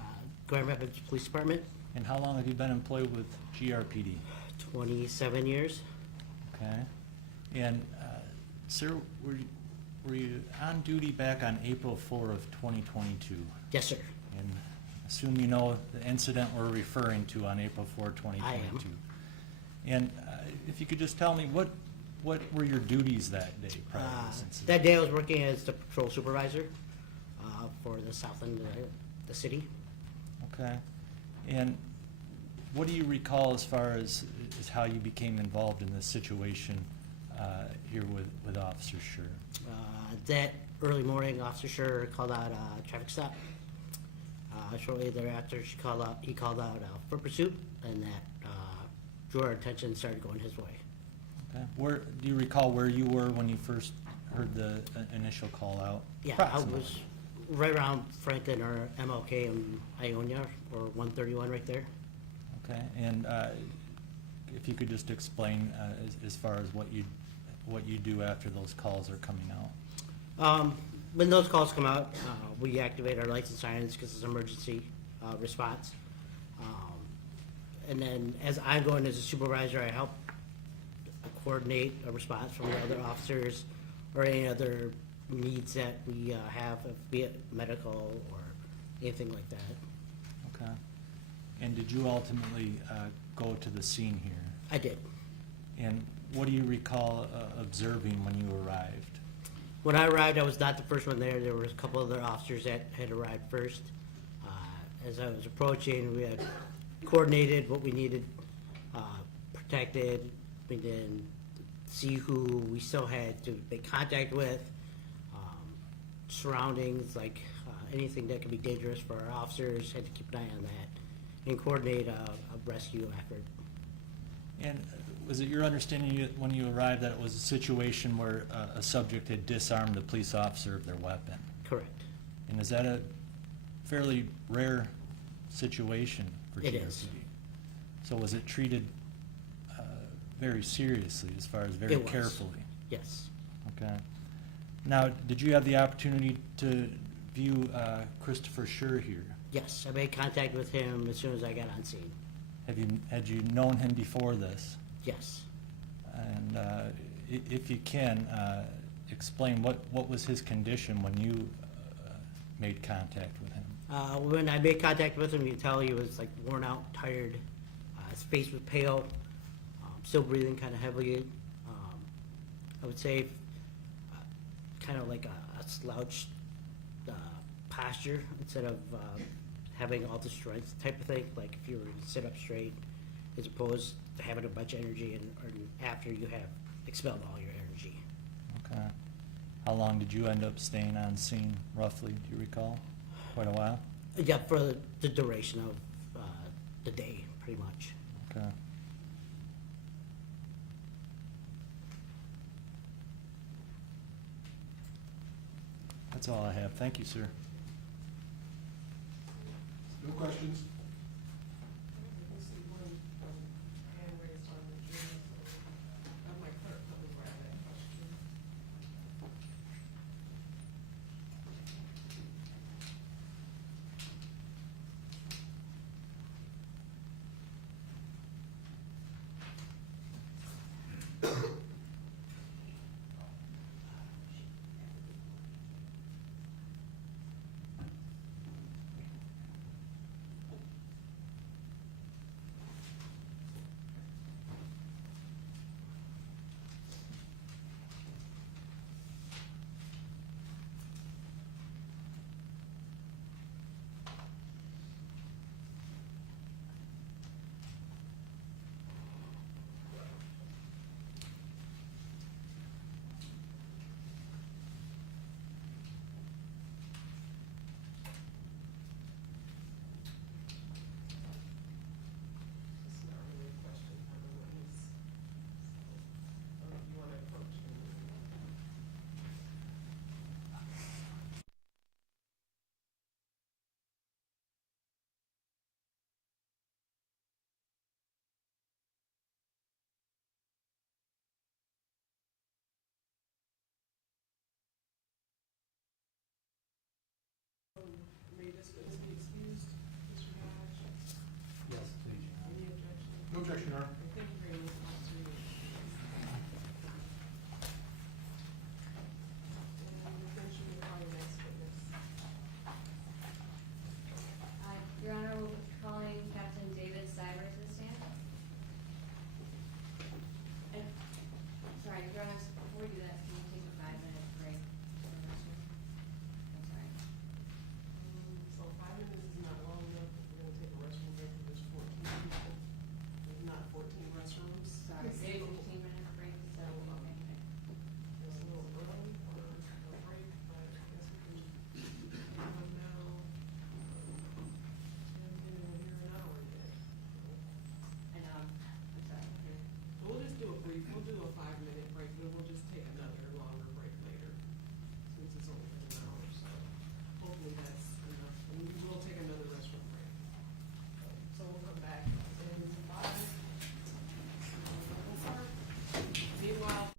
Grand Rapids Police Department, And how long have you been employed with GRPD? 27 years. Okay. And, sir, were you on duty back on April 4 of 2022? Yes, sir. And assume you know the incident we're referring to on April 4, 2022. And if you could just tell me, what were your duties that day prior to this incident? That day I was working as the patrol supervisor for the south end of the city. Okay. And what do you recall as far as how you became involved in this situation here with Officer Schurr? That early morning, Officer Schurr called out a traffic stop. Shortly thereafter, he called out for pursuit, and that drew our attention and started going his way. Okay. Do you recall where you were when you first heard the initial call out? Yeah, I Approximately. was right around Franklin or MLK in Ionia, or 131 right there. Okay. And if you could just explain as far as what you do after those calls are coming out. When those calls come out, we activate our lights and sirens because it's emergency response. And then as I'm going as a supervisor, I help coordinate a response from the other officers or any other needs that we have, be it medical or anything like that. Okay. And did you ultimately go to the scene here? I did. And what do you recall observing when you arrived? When I arrived, I was not the first one there. There was a couple other officers that had arrived first. As I was approaching, we had coordinated what we needed protected. We didn't see who we still had to make contact with. Surroundings, like anything that could be dangerous for our officers, had to keep an eye on that and coordinate a rescue effort. And was it your understanding when you arrived that it was a situation where a subject had disarmed the police officer of their weapon? Correct. And is that a fairly rare situation for It GRPD? is. So was it treated very seriously, as far as very It was. carefully? Yes. Okay. Now, did you have the opportunity to view Christopher Schurr here? Yes, I made contact with him as soon as I got on scene. Had you known him before this? Yes. And if you can, explain what was his condition when you made contact with him? When I made contact with him, you could tell he was like worn out, tired. His face was pale, still breathing kind of heavily. I would say kind of like a slouched posture instead of having all the strength type of thing, like if you were to sit up straight, as opposed to having a bunch of energy and after you have expelled all your energy. Okay. How long did you end up staying on scene, roughly, do you recall? Quite a while? Yeah, for the duration of the day, pretty much. Okay. That's all I have. Thank you, sir. No questions? Let's see, It's not really a question for the witness. So, you want to approach him? May this witness be excused, Mr. Hodge? Yes, please. Any objection? No objection, Your Honor. Thank you very much, Officer. And defense, you may call your next witness. Your Honor, we'll be calling Captain David Siver to the stand. And, sorry, Your Honor, before we do that, can you take a 5-minute break? for the restroom? I'm sorry. So 5 minutes is not long enough, if we're gonna take a restroom break, if there's 14 people, there's not 14 restrooms. Sorry, maybe 15-minute break, so, okay. It's a little early for a break, but I guess we can do one now. And then we're here an hour yet. And, I'm sorry. We'll just do a brief, we'll do a 5-minute break, then we'll just take another longer break later, since it's only been an hour, so hopefully that's enough. And we will take another restroom break. So we'll come back in 5. Meanwhile.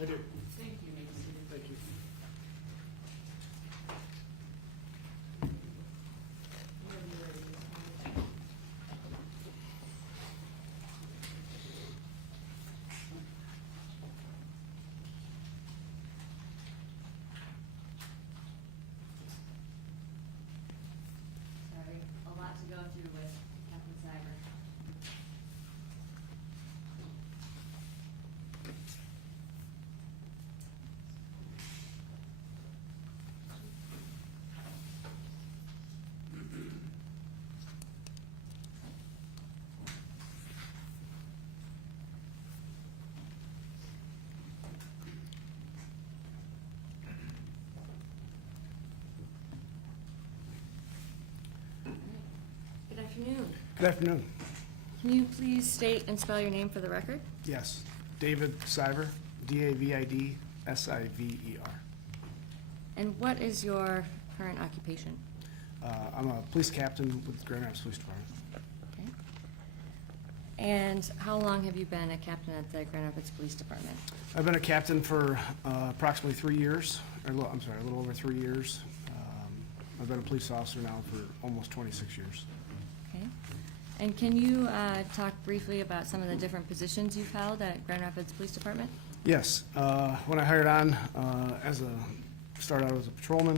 I do. Thank you, Ms. Thank you. Whenever you're ready, Ms. Conley. Sorry, a lot to go through with Captain Siver. Good afternoon. Good afternoon. Can you please state and spell your name for the record? Yes, David Siver, D-A-V-I-D-S-I-V-E-R. And what is your current occupation? I'm a police captain with the Grand Rapids Police Department. Okay. And how long have you been a captain at the Grand Rapids Police Department? I've been a captain for approximately 3 years, or a little over 3 years. I've been a police officer now for almost 26 years. Okay. And can you talk briefly about some of the different positions you've held at Grand Rapids Police Department? Yes, when I hired on started out as a patrolman,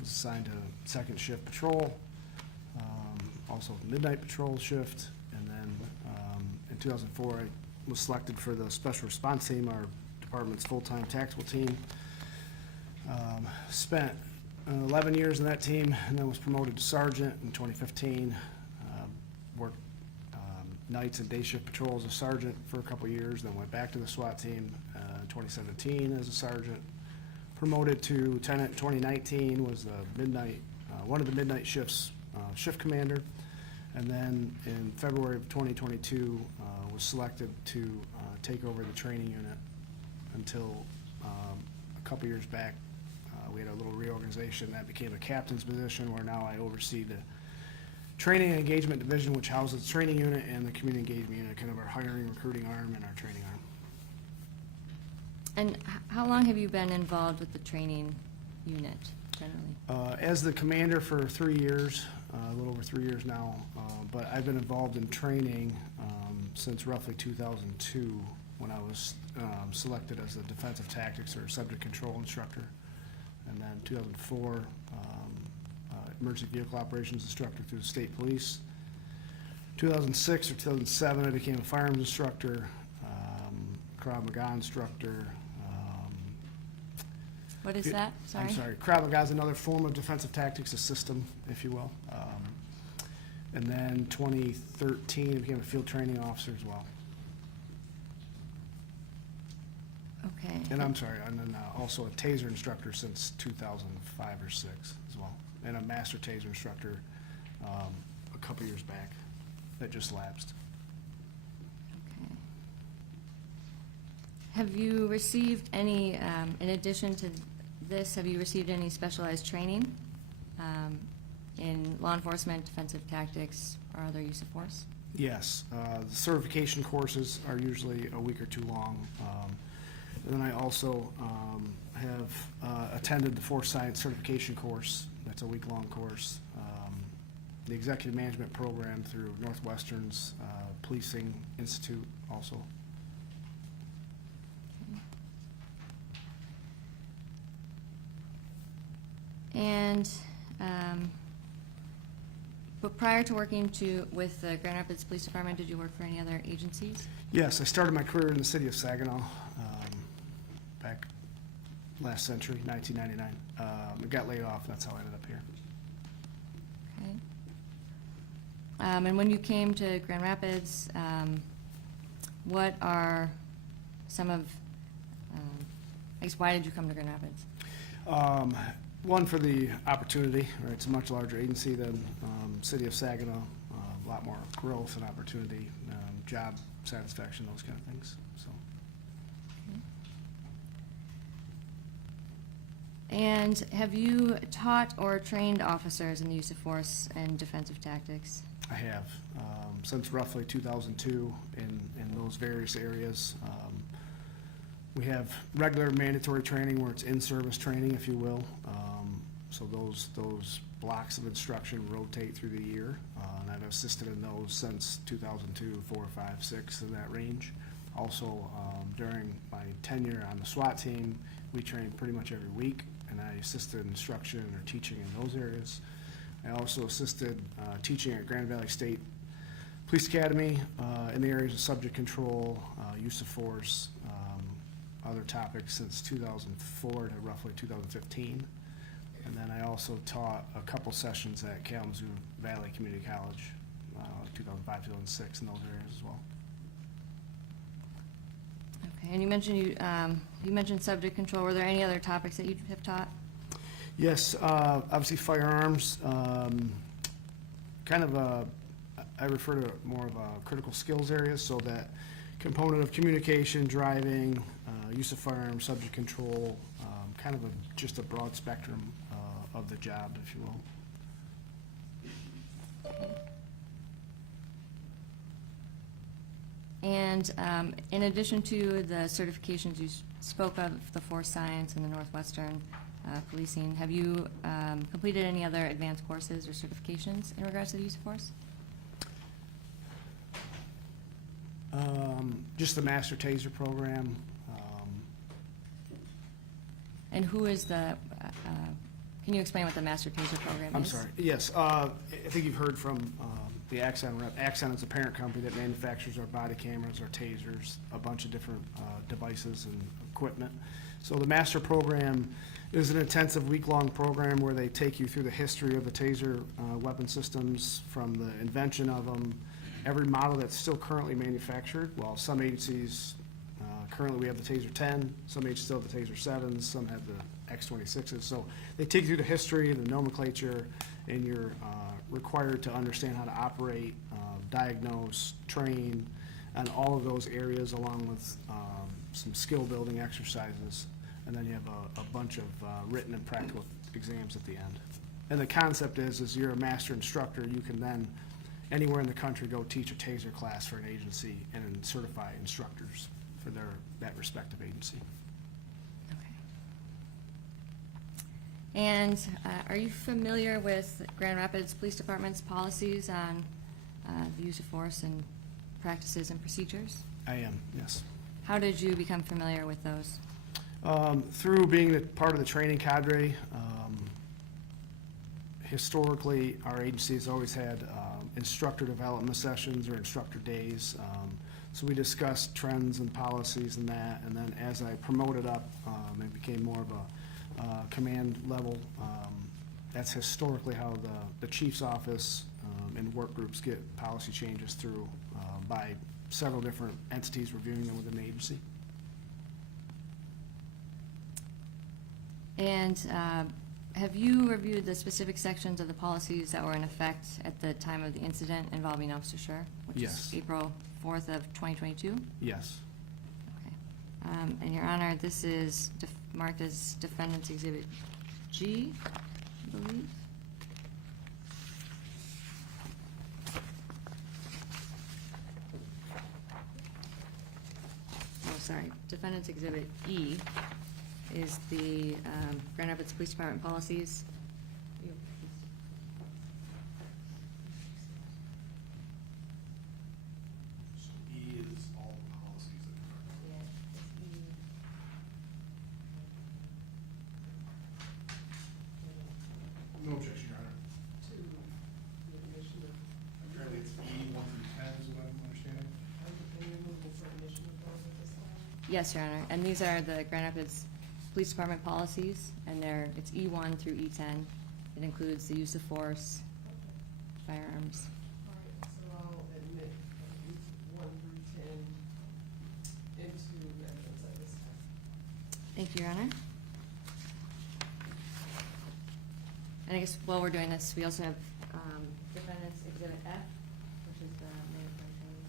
was assigned to second shift patrol, also midnight patrol shift, and then in 2004 I was selected for the special response team, our department's full-time tactical team. Spent 11 years in that team, and then was promoted to sergeant in 2015. Worked nights and day shift patrol as a sergeant for a couple of years, then went back to the SWAT team in 2017 as a sergeant. Promoted to lieutenant in 2019, was the midnight, one of the midnight shifts shift commander, and then in February of 2022 was selected to take over the training unit until a couple years back. We had a little reorganization that became a captain's position, where now I oversee the training and engagement division, which houses the training unit and the community engagement unit, kind of our hiring, recruiting arm and our training arm. And how long have you been involved with the training unit generally? As the commander for 3 years, a little over 3 years now, but I've been involved in training since roughly 2002, when I was selected as a defensive tactics or subject control instructor. And then 2004, emergency vehicle operations instructor through the state police. 2006 or 2007, I became a firearms instructor, Krav Maga instructor. What is that? Sorry. I'm sorry. Krav Maga is another form of defensive tactics, a system, if you will. And then 2013, I became a field training officer as well. Okay. And I'm sorry, and then also a taser instructor since 2005 or 6 as well. And a master taser instructor a couple years back that just lapsed. Okay. Have you received any, in addition to this, have you received any specialized training in law enforcement, defensive tactics, or other use of force? Yes, the certification courses are usually a week or two long. And then I also have attended the Force Science certification course. That's a week-long course. The executive management program through Northwestern's Policing Institute also. And, but prior to working with the Grand Rapids Police Department, did you work for any other agencies? Yes, I started my career in the city of Saginaw back last century, 1999. I got laid off, that's how I ended up here. Okay. And when you came to Grand Rapids, what are some of, I guess, why did you come to Grand Rapids? One, for the opportunity, right? It's a much larger agency than city of Saginaw, a lot more growth and opportunity, job satisfaction, those kind of things, so. And have you taught or trained officers in the use of force and defensive tactics? I have, since roughly 2002 in those various areas. We have regular mandatory training where it's in-service training, if you will. So those blocks of instruction rotate through the year, and I've assisted in those since 2002, 4, 5, 6, in that range. Also, during my tenure on the SWAT team, we trained pretty much every week, and I assisted in instruction or teaching in those areas. I also assisted teaching at Grand Valley State Police Academy in the areas of subject control, use of force, other topics since 2004 to roughly 2015. And then I also taught a couple sessions at Kalamazoo Valley Community College, 2005, 2006, in those areas as well. Okay, and you mentioned subject control. Were there any other topics that you have taught? Yes, obviously firearms, kind of I refer to it more of a critical skills area, so that component of communication, driving, use of firearms, subject control, kind of just a broad spectrum of the job, if you will. And in addition to the certifications you spoke of, the Force Science and the Northwestern Policing, have you completed any other advanced courses or certifications in regards to the use of force? Just the Master Taser program. And who is the, can you explain what the Master Taser program is? I'm sorry, yes, I think you've heard from the Axon rep. Axon is a parent company that manufactures our body cameras, our tasers, a bunch of different devices and equipment. So the Master program is an intensive week-long program where they take you through the history of the taser weapon systems, from the invention of them, every model that's still currently manufactured. Well, some agencies, currently we have the Taser 10, some agencies still have the Taser 7s, some have the X26s. So they take you through the history, the nomenclature, and you're required to understand how to operate, diagnose, train, and all of those areas, along with some skill-building exercises. And then you have a bunch of written and practical exams at the end. And the concept is you're a master instructor, you can then, anywhere in the country, go teach a taser class for an agency and then certify instructors for that respective agency. Okay. And are you familiar with Grand Rapids Police Department's policies on the use of force and practices and procedures? I am, yes. How did you become familiar with those? Through being part of the training cadre. Historically, our agency has always had instructor development sessions or instructor days. So we discussed trends and policies and that, and then as I promoted up, it became more of a command level. That's historically how the chief's office and work groups get policy changes through by several different entities reviewing them within the agency. And have you reviewed the specific sections of the policies that were in effect at the time of the incident involving Officer Schurr? Which Yes. is April 4th of 2022? Yes. Okay. And Your Honor, this is marked as Defendant's Exhibit G, I believe. Oh, sorry. Defendant's Exhibit E is the Grand Rapids Police Department policies. So E is all the policies that are. No objection, Your Honor. To the admission of, Apparently it's E 1 through 10 is what I'm understanding. any removal for admission of those at this time? Yes, Your Honor, and these are the Grand Rapids Police Department policies, and it's E1 through E10. It includes the use of force, firearms. All right, so I'll admit 1 through 10 into evidence at this time. Thank you, Your Honor. And I guess while we're doing this, we also have Defendant's Exhibit F, which is the mandatory training.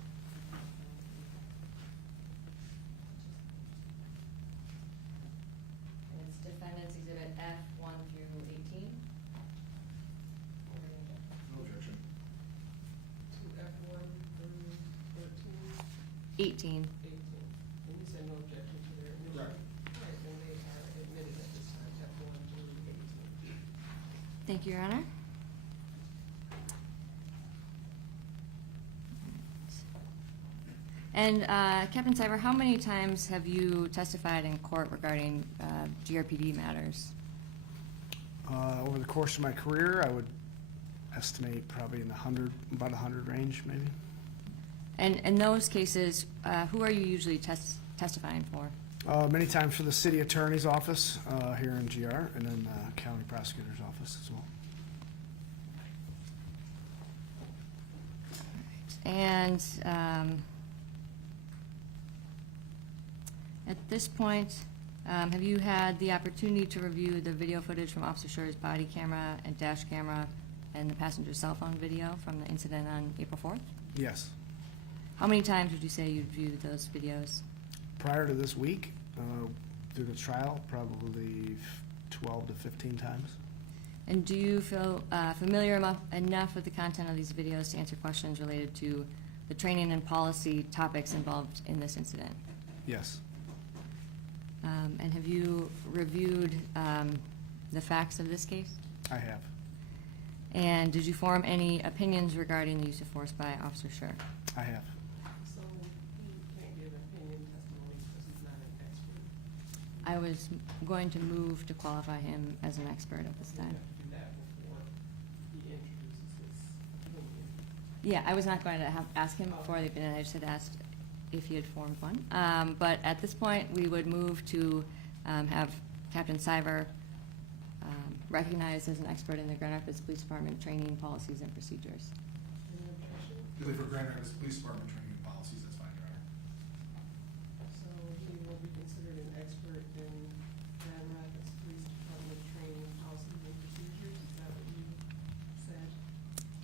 And it's Defendant's Exhibit F 1 through 18. No objection. To F1 through 13, 18. 18. And you said no objection to their admission? Thank you, Your Honor. And Captain Siver, how many times have you testified in court regarding GRPD matters? Over the course of my career, I would estimate probably in the about 100 range, maybe. And in those cases, who are you usually testifying for? Many times for the city attorney's office here in GR, and then the county prosecutor's office as well. And at this point, have you had the opportunity to review the video footage from Officer Schurr's body camera and dash camera and the passenger's cell phone video from the incident on April 4th? Yes. How many times would you say you've viewed those videos? Prior to this week, through the trial, probably 12 to 15 times. And do you feel familiar enough with the content of these videos to answer questions related to the training and policy topics involved in this incident? Yes. And have you reviewed the facts of this case? I have. And did you form any opinions regarding the use of force by Officer Schurr? I have. So he can't give opinion testimony because he's not an expert. I was going to move to qualify him as an expert at this You have time. to do that before he introduces his opinion. Yeah, I was not going to ask him before the opinion, I just had asked if he had formed one. But at this point, we would move to have Captain Siver recognized as an expert in the Grand Rapids Police Department training policies and procedures. Any objection? Really for Grand Rapids Police Department training and policies, that's fine, Your Honor. So he will be considered an expert in Grand Rapids Police Department training policies and procedures, is that what you said?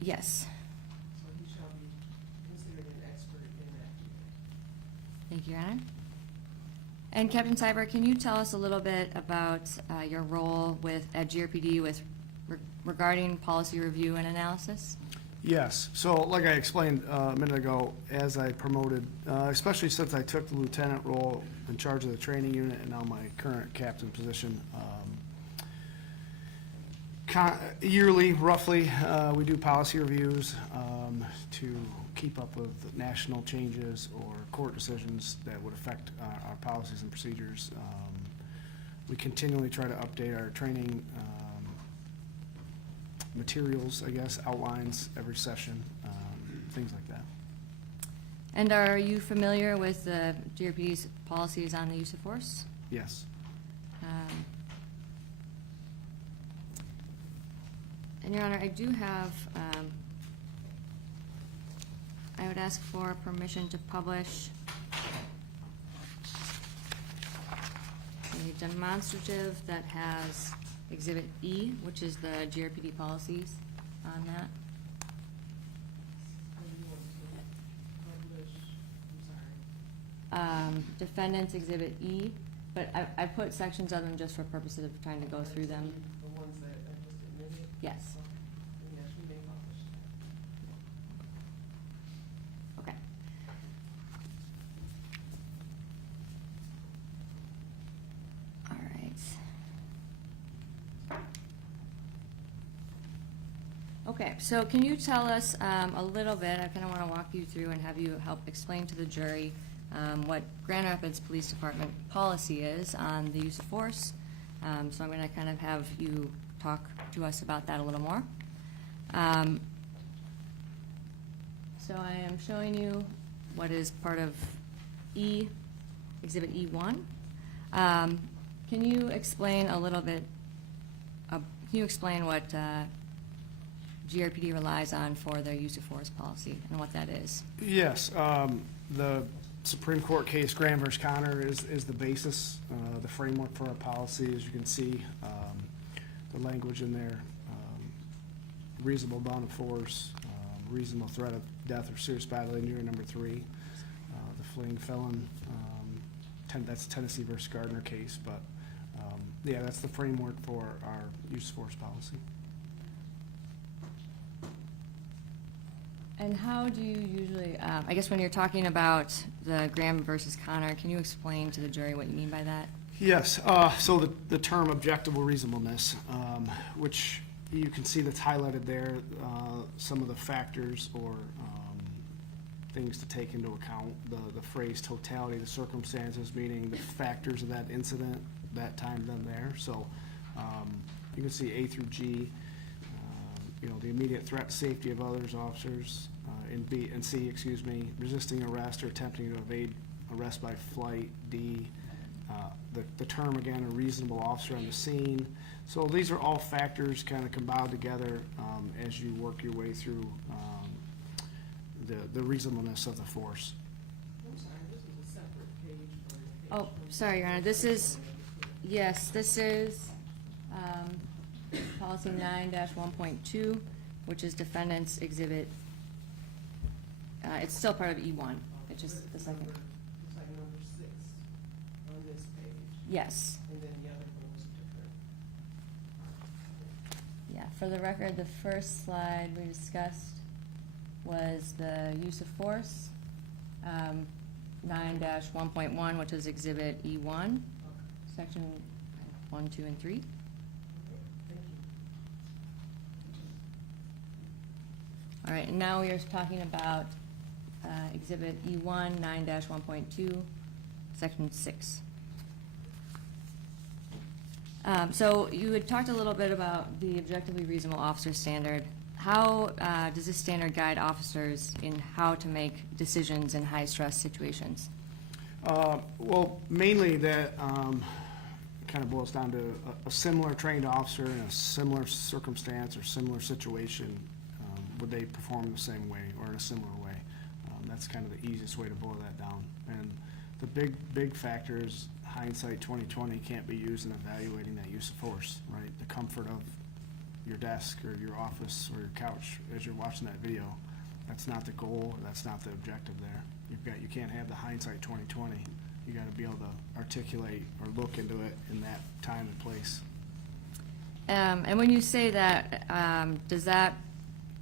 Yes. So he shall be considered an expert in that field. Thank you, Your Honor. And Captain Siver, can you tell us a little bit about your role at GRPD regarding policy review and analysis? Yes. So like I explained a minute ago, as I promoted, especially since I took the lieutenant role in charge of the training unit and now my current captain position, yearly, roughly, we do policy reviews to keep up with national changes or court decisions that would affect our policies and procedures. We continually try to update our training materials, I guess, outlines every session, things like that. And are you familiar with the GRPD's policies on the use of force? Yes. And Your Honor, I do have, I would ask for permission to publish a demonstrative that has Exhibit E, which is the GRPD policies on that. What do you want to publish? I'm sorry. Defendant's Exhibit E, but I put sections of them just for purposes of trying to go through them. The ones that I just admitted? Yes. Yes, we may publish that. Okay. All right. Okay, so can you tell us a little bit, I kind of want to walk you through and have you help explain to the jury what Grand Rapids Police Department policy is on the use of force. So I'm going to kind of have you talk to us about that a little more. So I am showing you what is part of E, Exhibit E1. Can you explain a little bit, can you explain what GRPD relies on for their use of force policy and what that is? Yes. The Supreme Court case, Graham versus Connor, is the basis, the framework for our policy. As you can see, the language in there, reasonable amount of force, reasonable threat of death or serious bodily injury, number 3. The fleeing felon, that's Tennessee versus Gardner case, but yeah, that's the framework for our use of force policy. And how do you usually, I guess when you're talking about the Graham versus Connor, can you explain to the jury what you mean by that? Yes, so the term objective reasonableness, which You can see that's highlighted there, some of the factors or things to take into account. The phrase totality of the circumstances, meaning the factors of that incident, that time, then, there. So you can see A through G, the immediate threat, safety of others, officers, and B and C, resisting arrest or attempting to evade arrest by flight. D, the term again, a reasonable officer on the scene. So these are all factors kind of combined together as you work your way through the reasonableness of the force. I'm sorry, this was a separate page from the page. Oh, sorry, Your Honor, this is policy 9-1.2, which is defendant's exhibit. It's still part of E1, it's just the second. It's like number 6 on this page, Yes, and then the other one was different. yeah, for the record, the first slide we discussed was the use of force, 9-1.1, which is exhibit E1, section 1, 2, and 3. Thank you. All right, and now we are talking about exhibit E1, 9-1.2, section 6. So you had talked a little bit about the objectively reasonable officer standard. How does this standard guide officers in how to make decisions in high-stress situations? Well, mainly that kind of boils down to a similar trained officer in a similar circumstance or similar situation. Would they perform the same way or in a similar way? That's kind of the easiest way to boil that down. And the big factor is hindsight 2020 can't be used in evaluating that use of force, right? The comfort of your desk or your office or your couch as you're watching that video. That's not the goal, that's not the objective there. You can't have the hindsight 2020. You gotta be able to articulate or look into it in that time and place. And when you say that, does that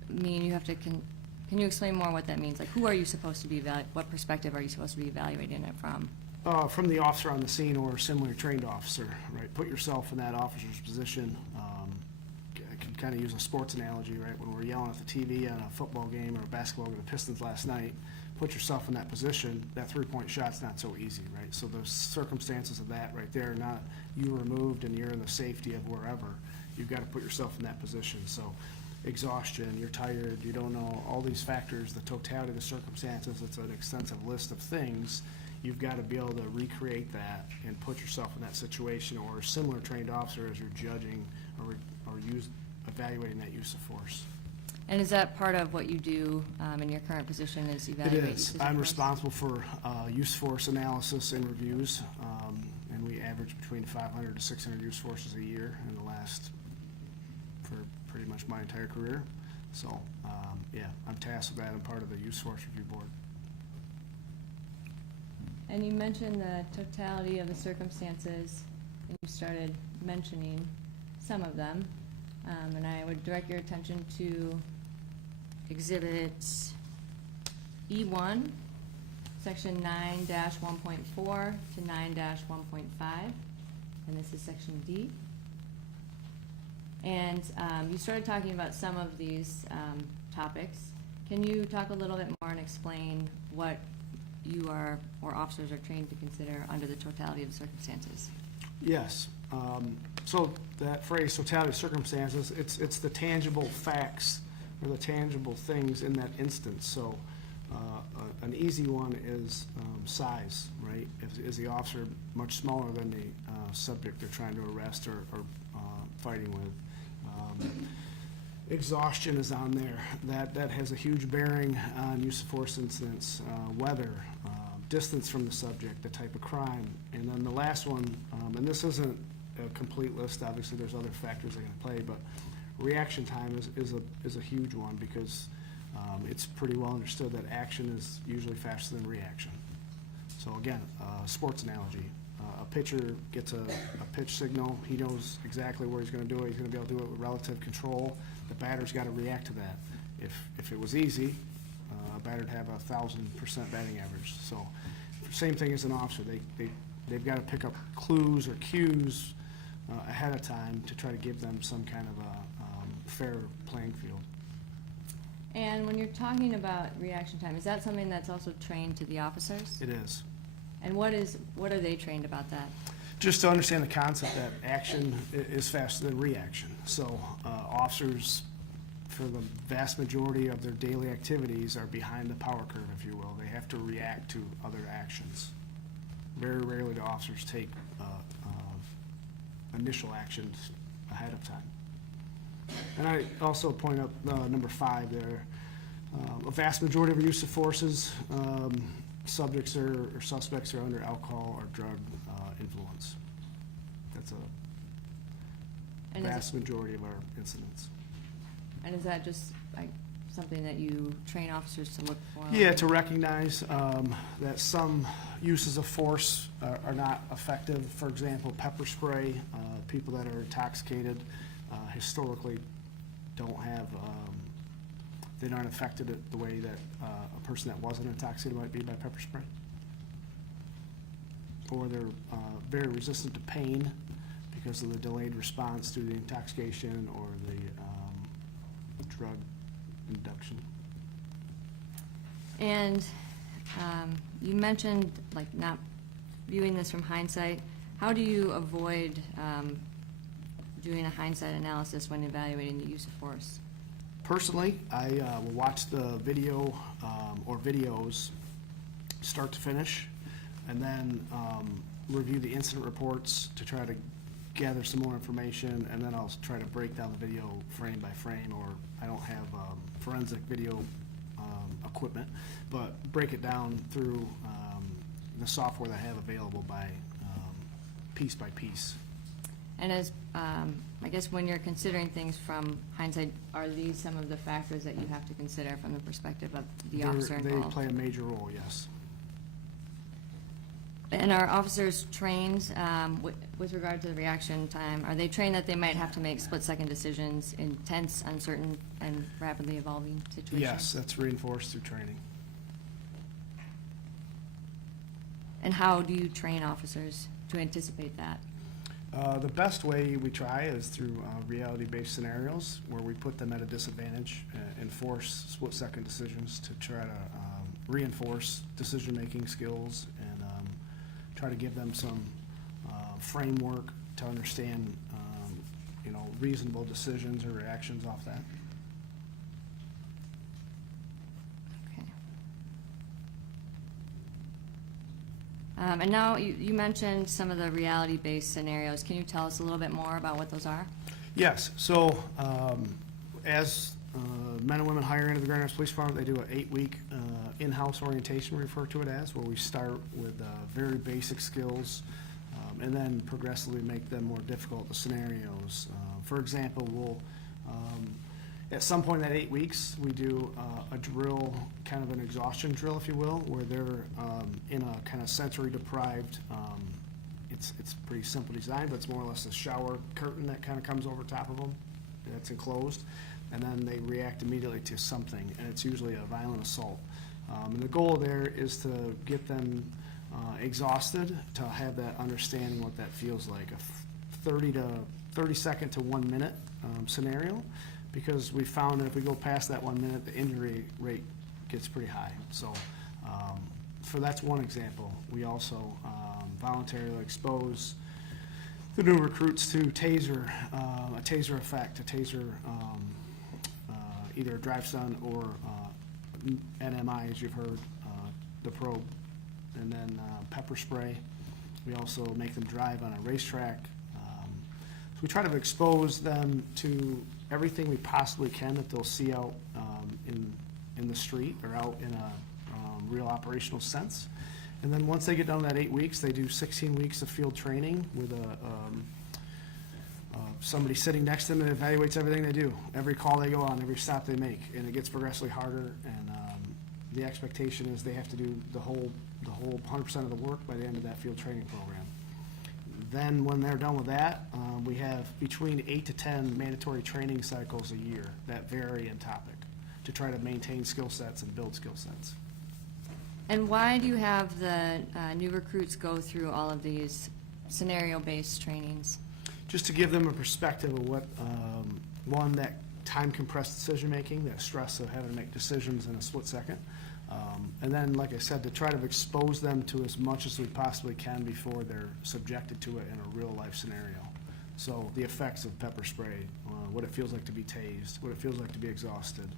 mean you have to, can you explain more what that means? Like, who are you supposed to be, what perspective are you supposed to be evaluating it from? From the officer on the scene or a similarly trained officer, right? Put yourself in that officer's position. I can kind of use a sports analogy, right? When we're yelling at the TV on a football game or a basketball game with the Pistons last night, put yourself in that position. That three-point shot's not so easy, right? So the circumstances of that right there, not you removed and you're in the safety of wherever. You've got to put yourself in that position. So exhaustion, you're tired, you don't know, all these factors, the totality of the circumstances, it's an extensive list of things. You've got to be able to recreate that and put yourself in that situation or a similar trained officer as you're judging or evaluating that use of force. And is that part of what you do in your current position is evaluate? It is. I'm responsible for use force analysis and reviews, and we average between 500 to 600 use forces a year in the last, for pretty much my entire career. So, yeah, I'm tasked with that. I'm part of the use force review board. And you mentioned the totality of the circumstances, and you started mentioning some of them. And I would direct your attention to Exhibit E1, Section 9-1.4 to 9-1.5, and this is Section D. And you started talking about some of these topics. Can you talk a little bit more and explain what you are, or officers are trained to consider under the totality of the circumstances? Yes. So that phrase, totality of circumstances, it's the tangible facts or the tangible things in that instance. So an easy one is size, right? Is the officer much smaller than the subject they're trying to arrest or fighting with? Exhaustion is on there. That has a huge bearing on use of force incidents. Weather, distance from the subject, the type of crime. And then the last one, and this isn't a complete list, obviously there's other factors that can play, but reaction time is a huge one because it's pretty well understood that action is usually faster than reaction. So again, sports analogy. A pitcher gets a pitch signal. He knows exactly where he's going to do it. He's going to be able to do it with relative control. The batter's got to react to that. If it was easy, a batter'd have 1,000% batting average. So same thing as an officer. They've got to pick up clues or cues ahead of time to try to give them some kind of fair playing field. And when you're talking about reaction time, is that something that's also trained to the officers? It is. And what are they trained about that? Just to understand the concept that action is faster than reaction. So officers, for the vast majority of their daily activities, are behind the power curve, if you will. They have to react to other actions. Very rarely do officers take initial actions ahead of time. And I also point up number 5 there. A vast majority of use of forces, subjects or suspects are under alcohol or drug influence. That's a And is vast majority of our incidents. And is that just like something that you train officers to look for? Yeah, to recognize that some uses of force are not effective. For example, pepper spray, people that are intoxicated historically don't have, they aren't affected the way that a person that wasn't intoxicated might be by pepper spray. Or they're very resistant to pain because of the delayed response to the intoxication or the drug induction. And you mentioned like not viewing this from hindsight. How do you avoid doing a hindsight analysis when evaluating the use of force? Personally, I will watch the video or videos start to finish, and then review the incident reports to try to gather some more information, and then I'll try to break down the video frame by frame, or I don't have forensic video equipment, but break it down through the software that I have available by piece by piece. And as, I guess when you're considering things from hindsight, are these some of the factors that you have to consider from the perspective of the officer involved? They play a major role, yes. And are officers trained with regard to the reaction time? Are they trained that they might have to make split-second decisions in tense, uncertain, and rapidly evolving situations? Yes, that's reinforced through training. And how do you train officers to anticipate that? The best way we try is through reality-based scenarios where we put them at a disadvantage and force split-second decisions to try to reinforce decision-making skills and try to give them some framework to understand, reasonable decisions or reactions off that. Okay. And now you mentioned some of the reality-based scenarios. Can you tell us a little bit more about what those are? Yes, so as men and women hire into the Grand Rapids Police Department, they do an 8-week in-house orientation, we refer to it as, where we start with very basic skills and then progressively make them more difficult, the scenarios. For example, we'll, at some point in that 8 weeks, we do a drill, kind of an exhaustion drill, if you will, where they're in a kind of sensory deprived, it's pretty simple design, but it's more or less a shower curtain that kind of comes over top of them, that's enclosed, and then they react immediately to something, and it's usually a violent assault. And the goal there is to get them exhausted, to have that understanding what that feels like, a 30 second to 1 minute scenario, because we found that if we go past that 1 minute, the injury rate gets pretty high. So that's one example. We also voluntarily expose the new recruits to taser, a taser effect, a taser, either a drive stun or NMI, as you've heard, the probe, and then pepper spray. We also make them drive on a racetrack. So we try to expose them to everything we possibly can that they'll see out in the street or out in a real operational sense. And then once they get done that 8 weeks, they do 16 weeks of field training with somebody sitting next to them that evaluates everything they do, every call they go on, every stop they make, and it gets progressively harder. And the expectation is they have to do the whole 100% of the work by the end of that field training program. Then when they're done with that, we have between 8 to 10 mandatory training cycles a year that vary in topic to try to maintain skill sets and build skill sets. And why do you have the new recruits go through all of these scenario-based trainings? Just to give them a perspective of what, one, that time compressed decision making, that stress of having to make decisions in a split second. And then, like I said, to try to expose them to as much as we possibly can before they're subjected to it in a real life scenario. So the effects of pepper spray, what it feels like to be tased, what it feels like to be exhausted.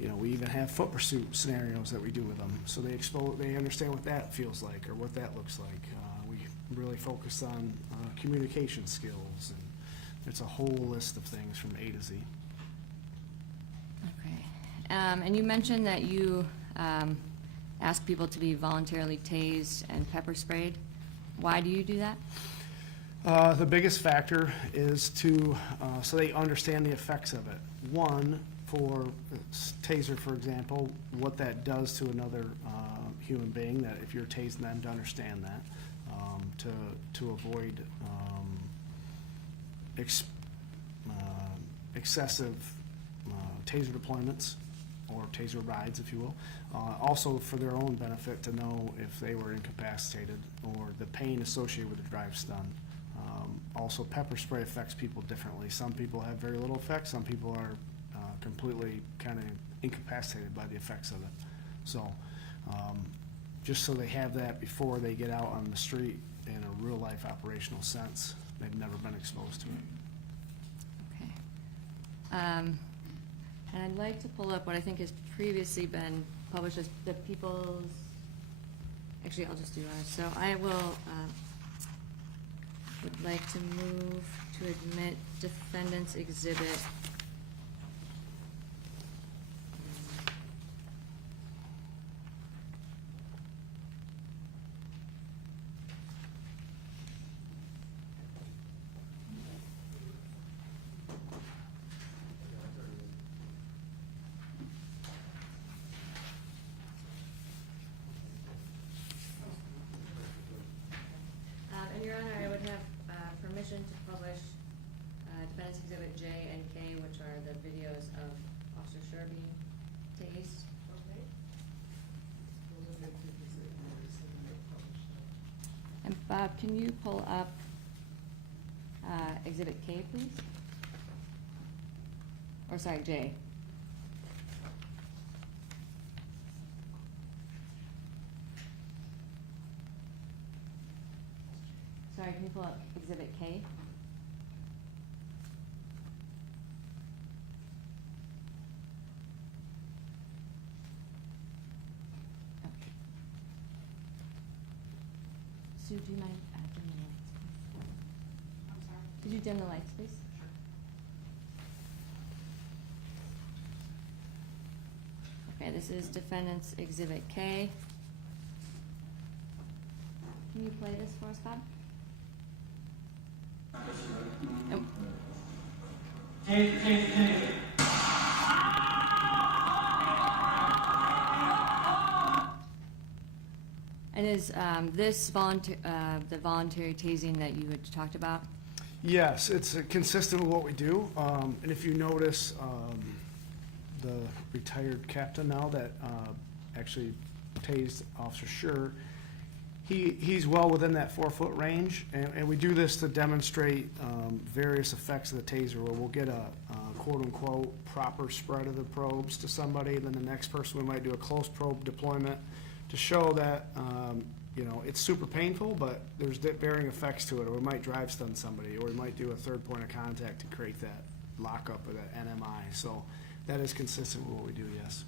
You know, we even have foot pursuit scenarios that we do with them, so they understand what that feels like or what that looks like. We really focus on communication skills, and it's a whole list of things from A to Z. Okay. And you mentioned that you ask people to be voluntarily tased and pepper sprayed. Why do you do that? The biggest factor is to, so they understand the effects of it. One, for taser, for example, what that does to another human being, that if you're tasing them, to understand that, to avoid excessive taser deployments or taser rides, if you will. Also for their own benefit to know if they were incapacitated or the pain associated with the drive stun. Also, pepper spray affects people differently. Some people have very little effect. Some people are completely kind of incapacitated by the effects of it. So, just so they have that before they get out on the street in a real life operational sense. They've never been exposed to it. Okay. And I'd like to pull up what I think has previously been published as the people's, actually, I'll just do ours. So I will, would like to move to admit defendant's exhibit. And Your Honor, I would have permission to publish defendant's exhibit J and K, which are the videos of Officer Schurr being tased. Okay. Those are the activities that you already said you would publish. And Bob, can you pull up exhibit K, please? Or sorry, J. Sorry, can you pull up exhibit K? Okay. Sue, do you mind dimming the lights, please? I'm sorry. Could you dim the lights, please? Okay, this is defendant's exhibit K. Can you play this for us, Bob? Nope. And is this the voluntary tasing that you had talked about? Yes, it's consistent with what we do. And if you notice, the retired captain now that actually tased Officer Schurr, he's well within that 4-foot range, and we do this to demonstrate various effects of the taser, where we'll get a quote-unquote proper spread of the probes to somebody, and then the next person we might do a close probe deployment to show that you know, it's super painful, but there's varying effects to it, or we might drive stun somebody, or we might do a third point of contact to create that lockup or that NMI. So that is consistent with what we do, yes.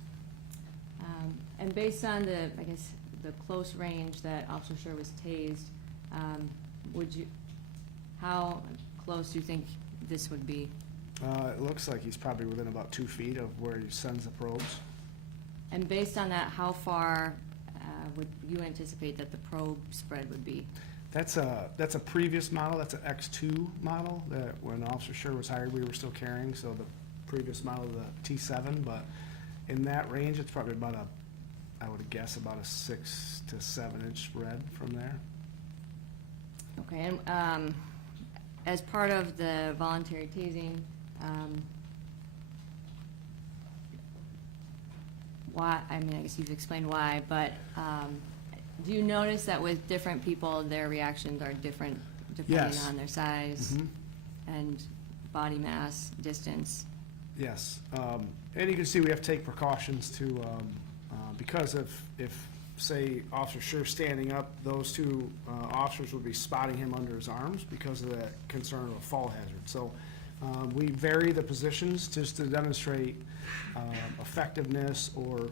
And based on the, I guess, the close range that Officer Schurr was tased, how close do you think this would be? It looks like he's probably within about 2 feet of where he sends the probes. And based on that, how far would you anticipate that the probe spread would be? That's a previous model. That's an X2 model that when Officer Schurr was hired, we were still carrying. So the previous model, the T7, but in that range, it's probably about I would guess about a 6 to 7 inch spread from there. Okay, and as part of the voluntary tasing, why, I mean, I guess you've explained why, but do you notice that with different people, their reactions are different depending Yes. on their size? Mhm. And body mass, distance. Yes, and you can see we have to take precautions to, because if, say, Officer Schurr standing up, those two officers would be spotting him under his arms because of that concern of a fall hazard. So we vary the positions just to demonstrate effectiveness, or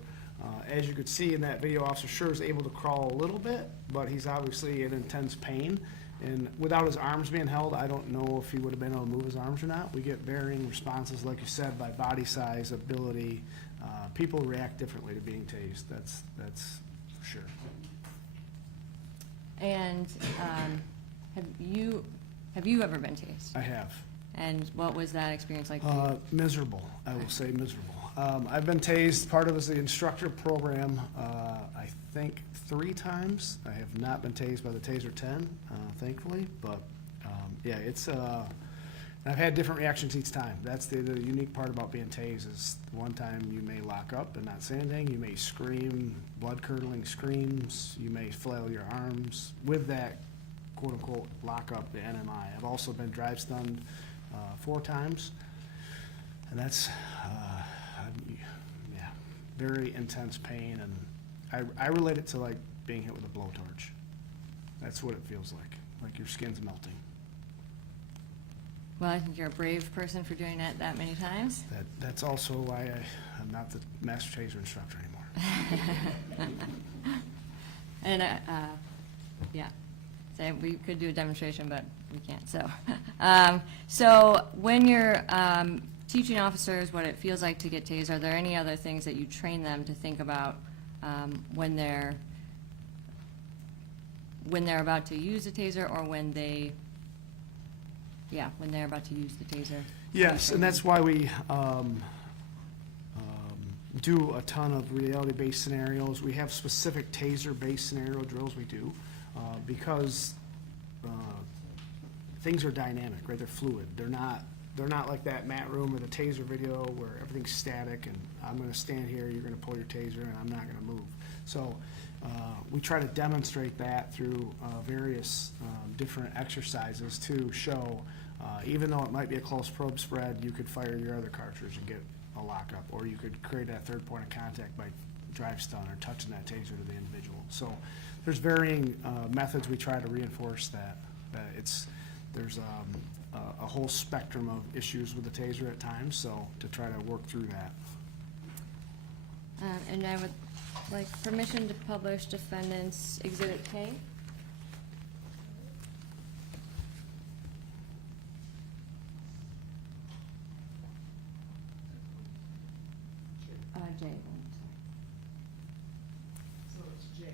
as you could see in that video, Officer Schurr is able to crawl a little bit, but he's obviously in intense pain. And without his arms being held, I don't know if he would have been able to move his arms or not. We get varying responses, like you said, by body size, ability. People react differently to being tased. That's for sure. And have you ever been tased? I have. And what was that experience like for you? Miserable, I will say miserable. I've been tased, part of it is the instructor program, I think 3 times. I have not been tased by the Taser 10, thankfully, but, yeah, it's, I've had different reactions each time. That's the unique part about being tased, is one time you may lock up and not say anything, you may scream, blood-curdling screams, you may flail your arms with that quote-unquote lock-up, the NMI. I've also been drive-stunned 4 times, and that's, yeah, very intense pain, and I relate it to like being hit with a blowtorch. That's what it feels like your skin's melting. Well, I think you're a brave person for doing it that many times. That's also why I'm not the master taser instructor anymore. And, yeah, so we could do a demonstration, but we can't, so. So when you're teaching officers what it feels like to get tased, are there any other things that you train them to think about when they're about to use a taser, or when they're about to use the taser? Yes, and that's why we do a ton of reality-based scenarios. We have specific taser-based scenario drills we do, because things are dynamic, right? They're fluid. They're not like that mat room or the taser video where everything's static and I'm gonna stand here, you're gonna pull your taser, and I'm not gonna move. So we try to demonstrate that through various different exercises to show, even though it might be a close probe spread, you could fire your other cartridge and get a lockup, or you could create that third point of contact by drive stun or touching that taser to the individual. So there's varying methods we try to reinforce that there's a whole spectrum of issues with the taser at times, so to try to work through that. And I would like permission to publish Defendant's Exhibit K. J, So it's J.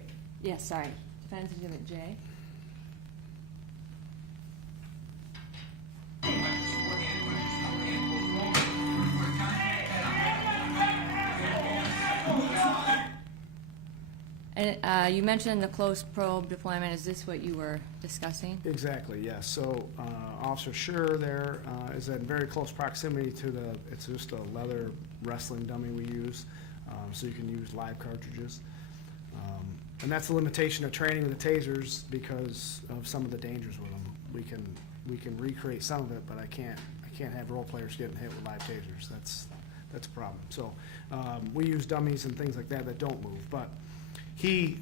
yes, sorry, Defendant's Exhibit J. And you mentioned the close probe deployment. Is this what you were discussing? Exactly, yes. So Officer Schurr there is in very close proximity to it's just a leather wrestling dummy we use, so you can use live cartridges. And that's the limitation of training with the tasers because of some of the dangers with them. We can recreate some of it, but I can't have role players getting hit with live tasers. That's a problem. So we use dummies and things like that don't move, but he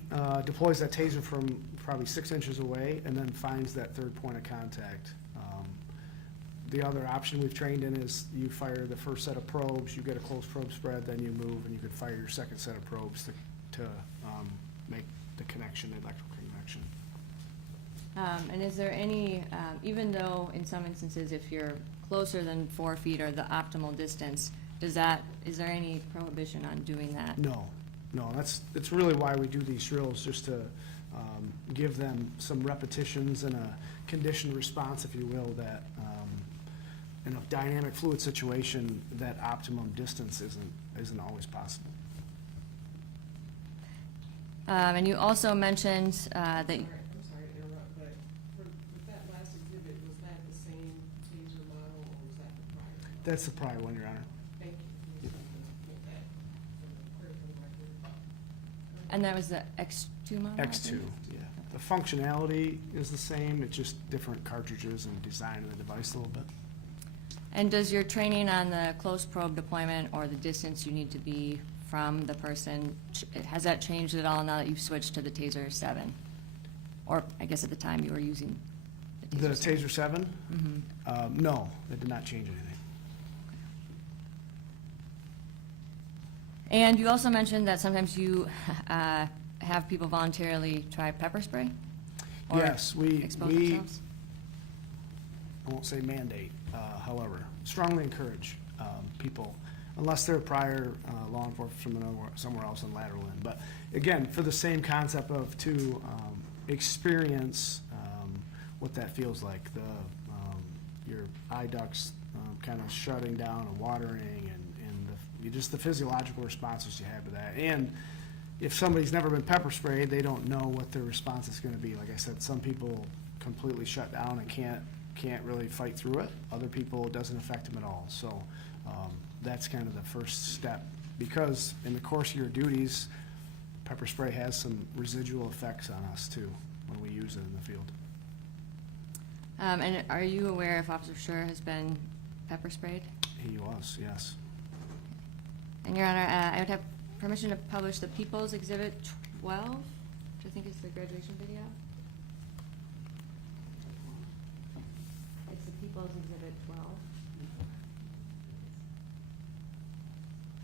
deploys that taser from probably 6 inches away and then finds that third point of contact. The other option we've trained in is you fire the first set of probes, you get a close probe spread, then you move, and you could fire your second set of probes to make the connection, the electrical connection. And is there any, even though in some instances if you're closer than 4 feet or the optimal distance, is there any prohibition on doing that? No, that's really why we do these drills, just to give them some repetitions and a conditioned response, if you will, that in a dynamic fluid situation, that optimum distance isn't always possible. And you also mentioned that. I'm sorry to interrupt, but with that last exhibit, was that the same taser model, or was that the prior model? That's the prior one, Your Honor. Thank you. Just wanted to get that for the critical record. And that was the X2 model? I X2, think? yeah. The functionality is the same, it's just different cartridges and design of the device a little bit. And does your training on the close probe deployment or the distance you need to be from the person, has that changed at all now that you've switched to the TASER 7? Or I guess at the time you were using The TASER 7? No, it did not change anything. And you also mentioned that sometimes you have people voluntarily try pepper spray? Or Yes, expose we, themselves? I won't say mandate, however, strongly encourage people, unless they're prior law enforcement from somewhere else in lateral end. But again, for the same concept of to experience what that feels like, your eye ducts kind of shutting down and watering, and just the physiological responses you have to that. And if somebody's never been pepper sprayed, they don't know what their response is going to be. Like I said, some people completely shut down and can't really fight through it. Other people, it doesn't affect them at all. So that's kind of the first step, because in the course of your duties, pepper spray has some residual effects on us too when we use it in the field. And are you aware if Officer Schurr has been pepper sprayed? He was, yes. And Your Honor, I would have permission to publish the People's Exhibit 12, which I think is the graduation video. It's the People's Exhibit 12.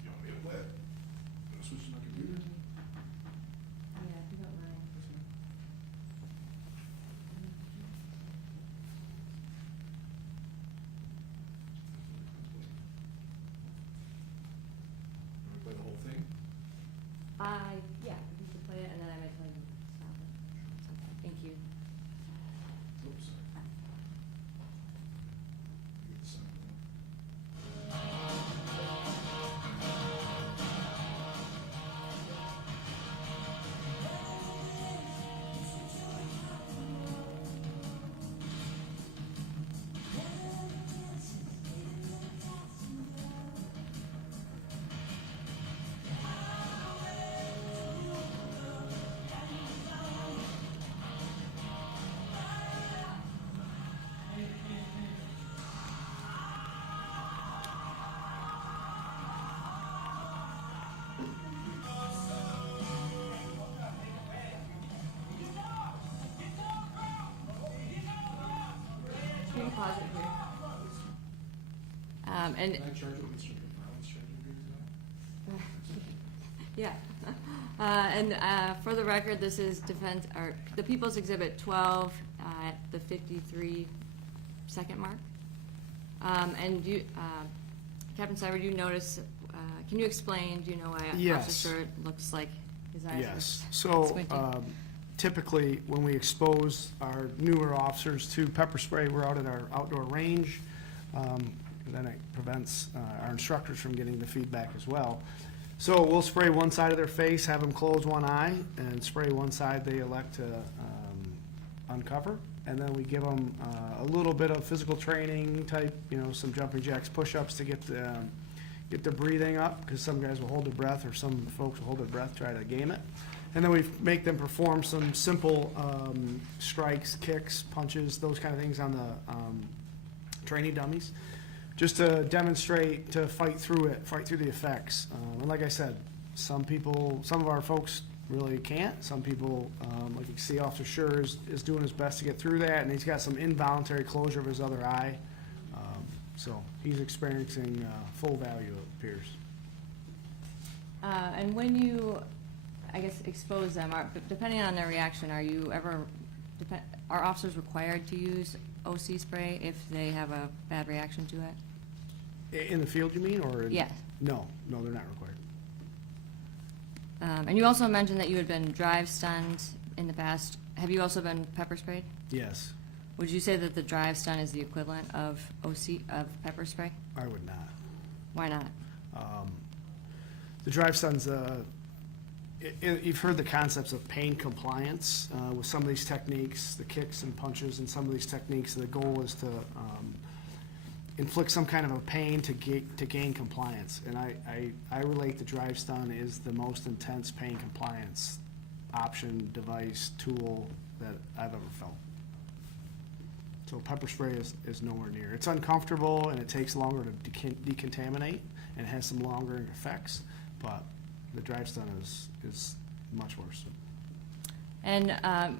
You want me to play it? Want to switch to my computer? Yeah, if you don't mind. Want to play the whole thing? Yeah, you can play it, and then I might tell you to stop it. Okay, thank you. Oops, sorry. Get the sound going. You can pause it here. And, Can I charge it with instrument violence charging agreement? yeah. And for the record, this is defense, or the People's Exhibit 12 at the 53-second mark. And you, Captain Siver, you notice, can you explain, do you know why Yes. Officer Schurr looks like his eyes are Yes, so squinting? typically, when we expose our newer officers to pepper spray, we're out at our outdoor range. And then it prevents our instructors from getting the feedback as well. So we'll spray one side of their face, have them close one eye, and spray one side they elect to uncover. And then we give them a little bit of physical training type, some jumping jacks, push-ups to get their breathing up, because some guys will hold their breath, or some folks will hold their breath, try to game it. And then we make them perform some simple strikes, kicks, punches, those kind of things on the training dummies, just to demonstrate, to fight through the effects. And like I said, some of our folks really can't. Some people, like you can see, Officer Schurr is doing his best to get through that, and he's got some involuntary closure of his other eye. So he's experiencing full value, it appears. And when you, I guess, expose them, depending on their reaction, are officers required to use OC spray if they have a bad reaction to it? In the field, you mean, or? Yes. No, they're not required. And you also mentioned that you had been drive stunned in the past. Have you also been pepper sprayed? Yes, Would you say that the drive stun is the equivalent of pepper spray? I would not. Why not? The drive stun's, you've heard the concepts of pain compliance with some of these techniques, the kicks and punches and some of these techniques. The goal is to inflict some kind of a pain to gain compliance. And I relate the drive stun is the most intense pain compliance option, device, tool that I've ever felt. So pepper spray is nowhere near. It's uncomfortable and it takes longer to decontaminate and has some longer effects, but the drive stun is much worse. And have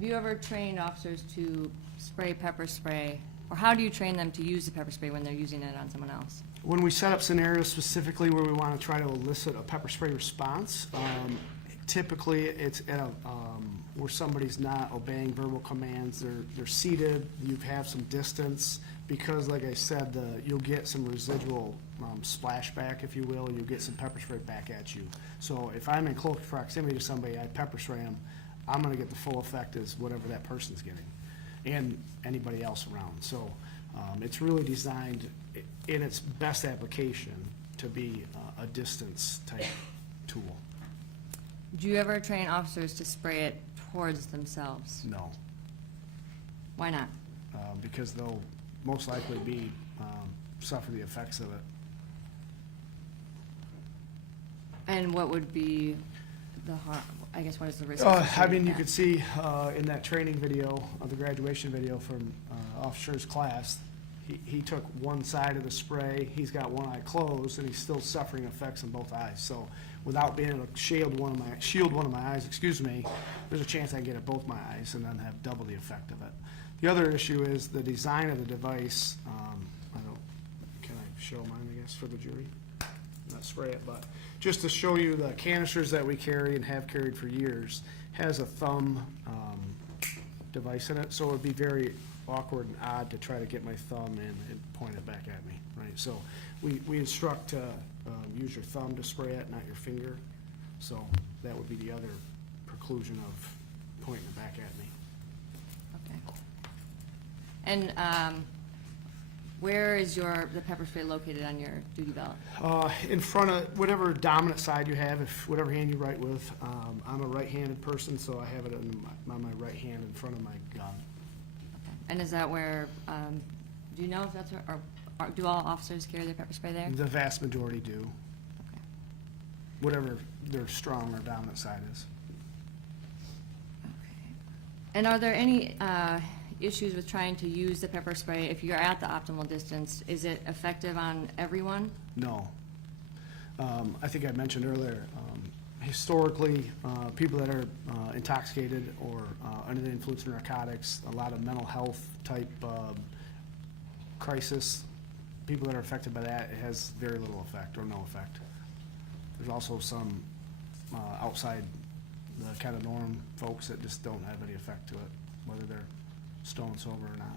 you ever trained officers to spray pepper spray, or how do you train them to use the pepper spray when they're using it on someone else? When we set up scenarios specifically where we want to try to elicit a pepper spray response, typically it's at a, where somebody's not obeying verbal commands, they're seated, you have some distance, because like I said, you'll get some residual splashback, if you will, you'll get some pepper spray back at you. So if I'm in close proximity to somebody, I pepper spray them, I'm gonna get the full effect as whatever that person's getting, and anybody else around. So it's really designed in its best application to be a distance type tool. Do you ever train officers to spray it towards themselves? No, Why not? because they'll most likely be, suffer the effects of it. And what would be the harm, I guess, what is the risk? I associated mean, with you that? could see in that training video, the graduation video from Officer's class, he took one side of the spray, he's got one eye closed, and he's still suffering effects in both eyes. So without being able to shield one of my eyes, there's a chance I can get at both my eyes and then have double the effect of it. The other issue is the design of the device. Can I show mine, I guess, for the jury? Not spray it, but just to show you the canisters that we carry and have carried for years, has a thumb device in it, so it would be very awkward and odd to try to get my thumb in and point it back at me, right? So we instruct to use your thumb to spray it, not your finger. So that would be the other preclusion of pointing it back at me. Okay. And where is the pepper spray located on your duty belt? In front of whatever dominant side you have, whatever hand you write with. I'm a right-handed person, so I have it on my right hand in front of my gun. And is that where, do you know if that's where, or do all officers carry their pepper spray there? The vast majority do. Okay. Whatever their strong or dominant side is. Okay. And are there any issues with trying to use the pepper spray if you're at the optimal distance? Is it effective on everyone? No. I think I mentioned earlier, historically, people that are intoxicated or under the influence of narcotics, a lot of mental health type crisis, people that are affected by that, it has very little effect or no effect. There's also some outside the kind of norm folks that just don't have any effect to it, whether they're stone sober or not.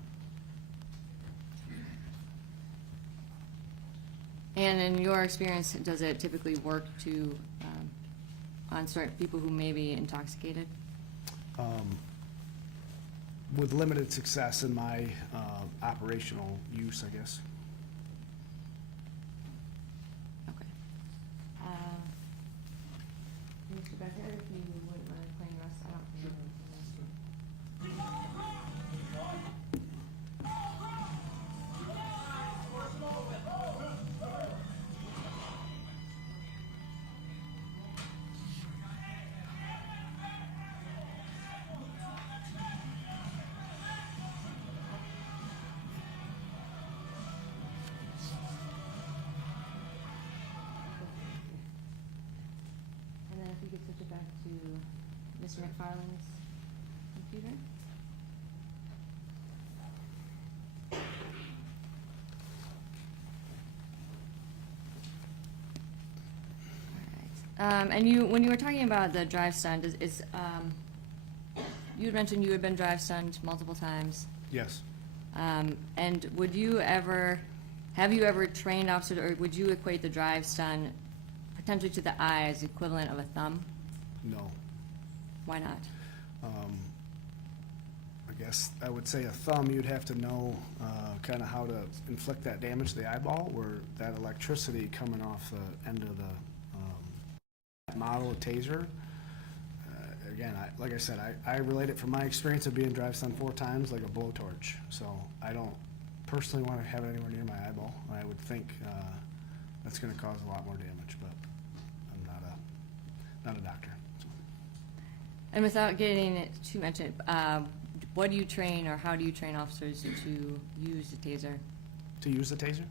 And in your experience, does it typically work to, on certain people who may be intoxicated? With limited success in my operational use, I guess. Okay. Mr. Becker, if you wouldn't mind playing the rest, I don't think. And then if you could switch it back to Mr. McFarland's computer. Alright. And when you were talking about the drive stun, you had mentioned you had been drive stunned multiple times. Yes. And have you ever trained officers, or would you equate the drive stun potentially to the eye as equivalent of a thumb? No. Why not? I guess I would say a thumb, you'd have to know kind of how to inflict that damage to the eyeball, where that electricity coming off the end of the model of taser. Again, like I said, I relate it from my experience of being drive stunned 4 times like a blowtorch. So I don't personally want to have it anywhere near my eyeball. I would think that's going to cause a lot more damage, but I'm not a doctor. So. And without getting it too much, what do you train, or how do you train officers to use the taser? To use the taser?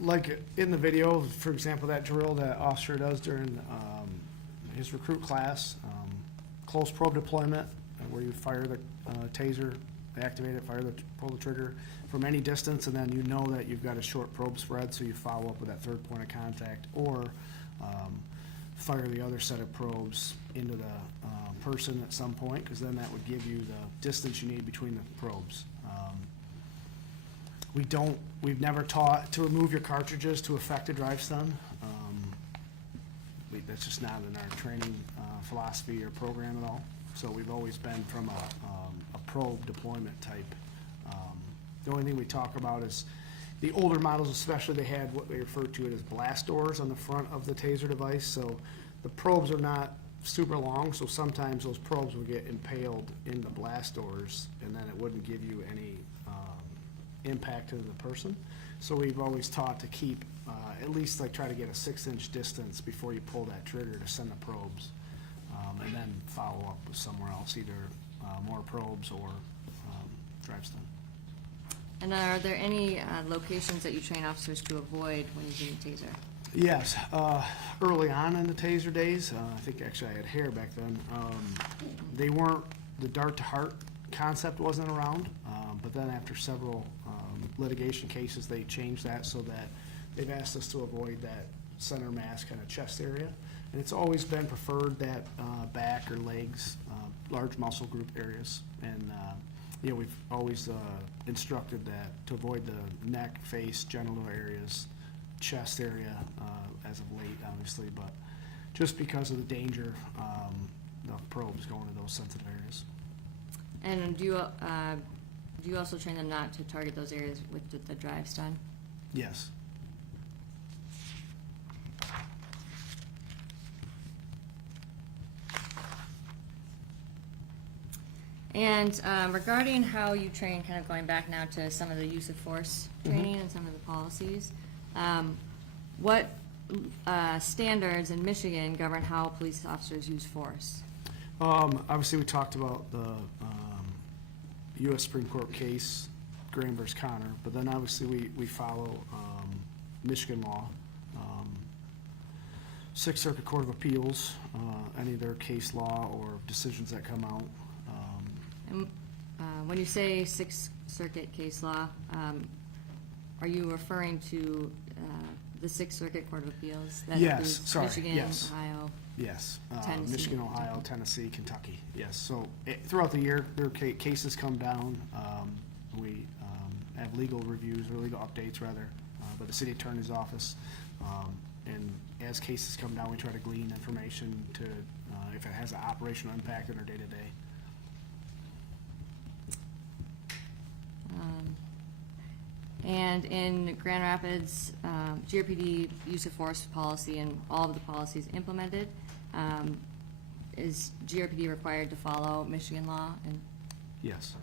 Like in the video, for example, that drill that officer does during his recruit class, close probe deployment, where you fire the taser, activate it, pull the trigger from any distance, and then you know that you've got a short probe spread, so you follow up with that third point of contact, or fire the other set of probes into the person at some point, because then that would give you the distance you need between the probes. We've never taught to remove your cartridges to affect a drive stun. That's just not in our training philosophy or program at all. So we've always been from a probe deployment type. The only thing we talk about is the older models, especially, they had what they refer to it as blast doors on the front of the taser device. So the probes are not super long, so sometimes those probes would get impaled in the blast doors, and then it wouldn't give you any impact to the person. So we've always taught to keep at least try to get a 6-inch distance before you pull that trigger to send the probes, and then follow up with somewhere else, either more probes or drive stun. And are there any locations that you train officers to avoid when using the taser? Yes, early on in the taser days, I think actually I had hair back then, the dart to heart concept wasn't around, but then after several litigation cases, they changed that so that they've asked us to avoid that center mass kind of chest area. And it's always been preferred that back or legs, large muscle group areas. And we've always instructed that to avoid the neck, face, genital areas, chest area as of late, obviously, but just because of the danger of probes going to those sensitive areas. And do you also train them not to target those areas with the drive stun? Yes. And regarding how you train, kind of going back now to some of the use of force training and some of the policies, what standards in Michigan govern how police officers use force? Obviously, we talked about the U.S. Supreme Court case, Graham versus Connor, but then obviously we follow Michigan law, Sixth Circuit Court of Appeals, any of their case law or decisions that come out. And when you say Sixth Circuit case law, are you referring to the Sixth Circuit Court of Appeals? That Yes, includes sorry, Michigan, yes. Ohio? Yes, Tennessee, Michigan, Ohio, Kentucky. Tennessee, Kentucky, yes. So throughout the year, their cases come down. We have legal reviews, or legal updates rather, by the city attorney's office. And as cases come down, we try to glean information to, if it has an operational impact in our day-to-day. And in Grand Rapids, GRPD use of force policy and all of the policies implemented, is GRPD required to follow Michigan law? And Yes.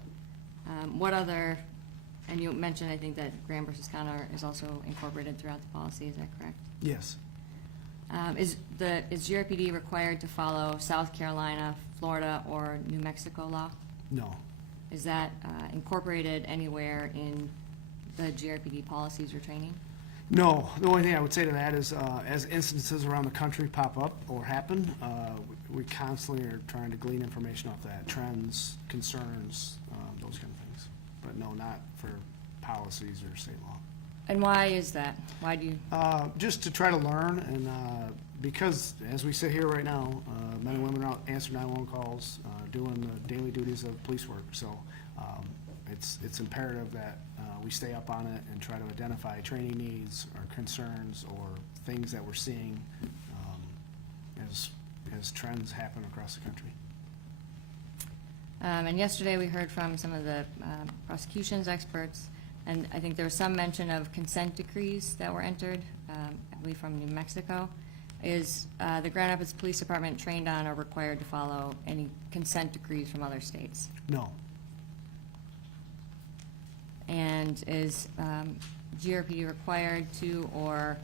what other, and you mentioned, I think, that Graham versus Connor is also incorporated throughout the policy, is that correct? Yes. Is GRPD required to follow South Carolina, Florida, or New Mexico law? No. Is that incorporated anywhere in the GRPD policies or training? No, the only thing I would say to that is, as instances around the country pop up or happen, we constantly are trying to glean information off that, trends, concerns, those kind of things. But no, not for policies or state law. And why is that? Why do you? Just to try to learn, and because as we sit here right now, men and women are out answering 911 calls, doing the daily duties of police work. So it's imperative that we stay up on it and try to identify training needs or concerns or things that we're seeing as trends happen across the country. And yesterday we heard from some of the prosecution's experts, and I think there was some mention of consent decrees that were entered, I believe from New Mexico. Is the Grand Rapids Police Department trained on or required to follow any consent decrees from other states? No. And is GRPD required to, or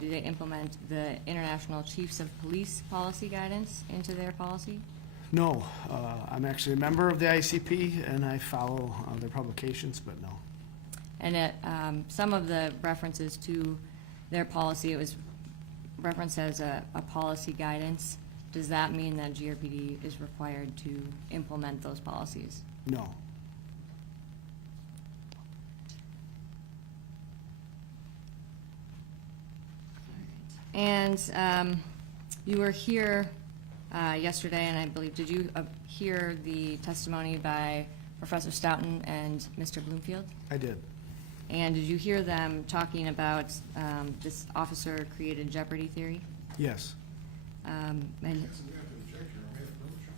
do they implement the International Chiefs of Police policy guidance into their policy? No, I'm actually a member of the ICP, and I follow their publications, but no. And it, some of the references to their policy, it was referenced as a policy guidance. Does that mean that GRPD is required to implement those policies? No. And you were here yesterday, and I believe, did you hear the testimony by Professor Stoughton and Mr. Bloomfield? I did. And did you hear them talking about this officer-created jeopardy theory? Yes. And Yes, we have to object here. We have to prove it.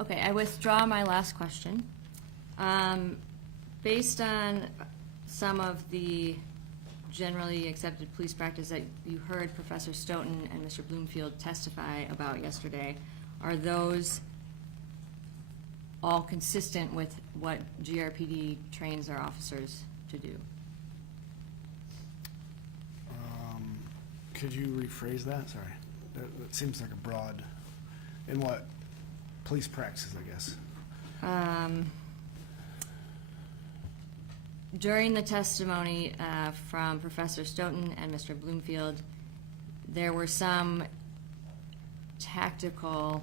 Okay, I withdraw my last question. Based on some of the generally accepted police practice that you heard Professor Stoughton and Mr. Bloomfield testify about yesterday, are those all consistent with what GRPD trains their officers to do? Could you rephrase that? Sorry. That seems like a broad, in what? Police practices, I guess. During the testimony from Professor Stoughton and Mr. Bloomfield, there were some tactical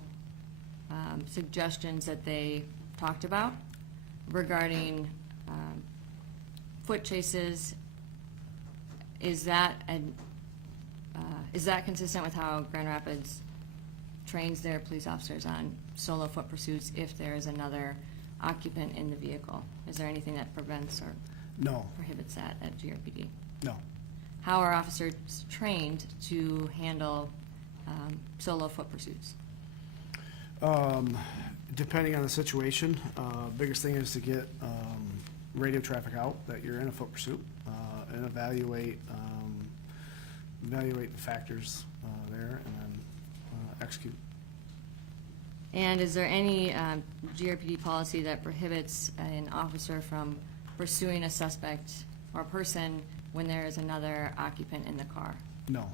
suggestions that they talked about regarding foot chases. Is that consistent with how Grand Rapids trains their police officers on solo foot pursuits if there is another occupant in the vehicle? Is there anything that prevents or No, prohibits that at GRPD? no. How are officers trained to handle solo foot pursuits? Depending on the situation, biggest thing is to get radio traffic out that you're in a foot pursuit and evaluate the factors there and then execute. And is there any GRPD policy that prohibits an officer from pursuing a suspect or person when there is another occupant in the car? No.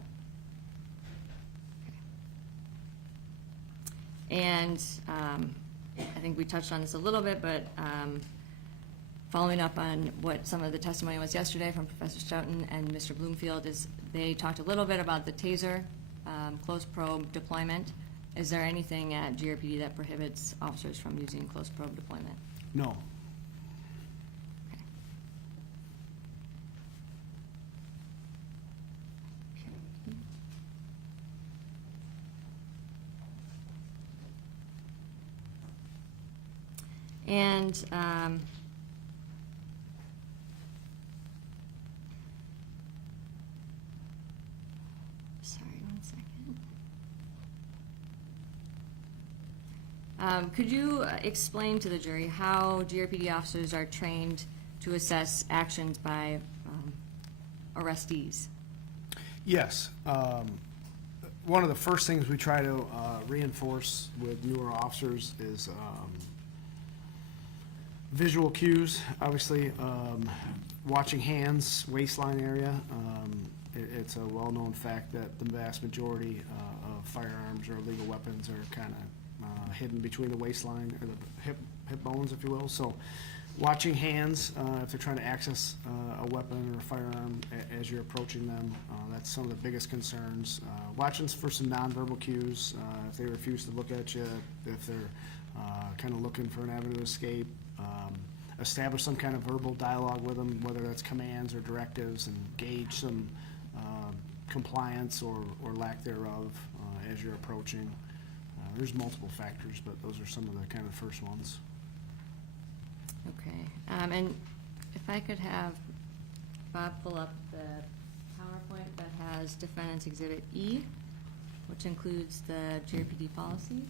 And I think we touched on this a little bit, but following up on what some of the testimony was yesterday from Professor Stoughton and Mr. Bloomfield, is they talked a little bit about the taser close probe deployment. Is there anything at GRPD that prohibits officers from using close probe deployment? No. And sorry, 1 second. Could you explain to the jury how GRPD officers are trained to assess actions by arrestees? Yes. One of the first things we try to reinforce with newer officers is visual cues, obviously, watching hands, waistline area. It's a well-known fact that the vast majority of firearms or illegal weapons are kind of hidden between the waistline or the hip bones, if you will. So watching hands, if they're trying to access a weapon or a firearm as you're approaching them, that's some of the biggest concerns. Watching for some nonverbal cues, if they refuse to look at you, if they're kind of looking for an avenue of escape. Establish some kind of verbal dialogue with them, whether that's commands or directives, and gauge some compliance or lack thereof as you're approaching. There's multiple factors, but those are some of the kind of first ones. Okay, and if I could have Bob pull up the PowerPoint that has Defendant's Exhibit E, which includes the GRPD policies.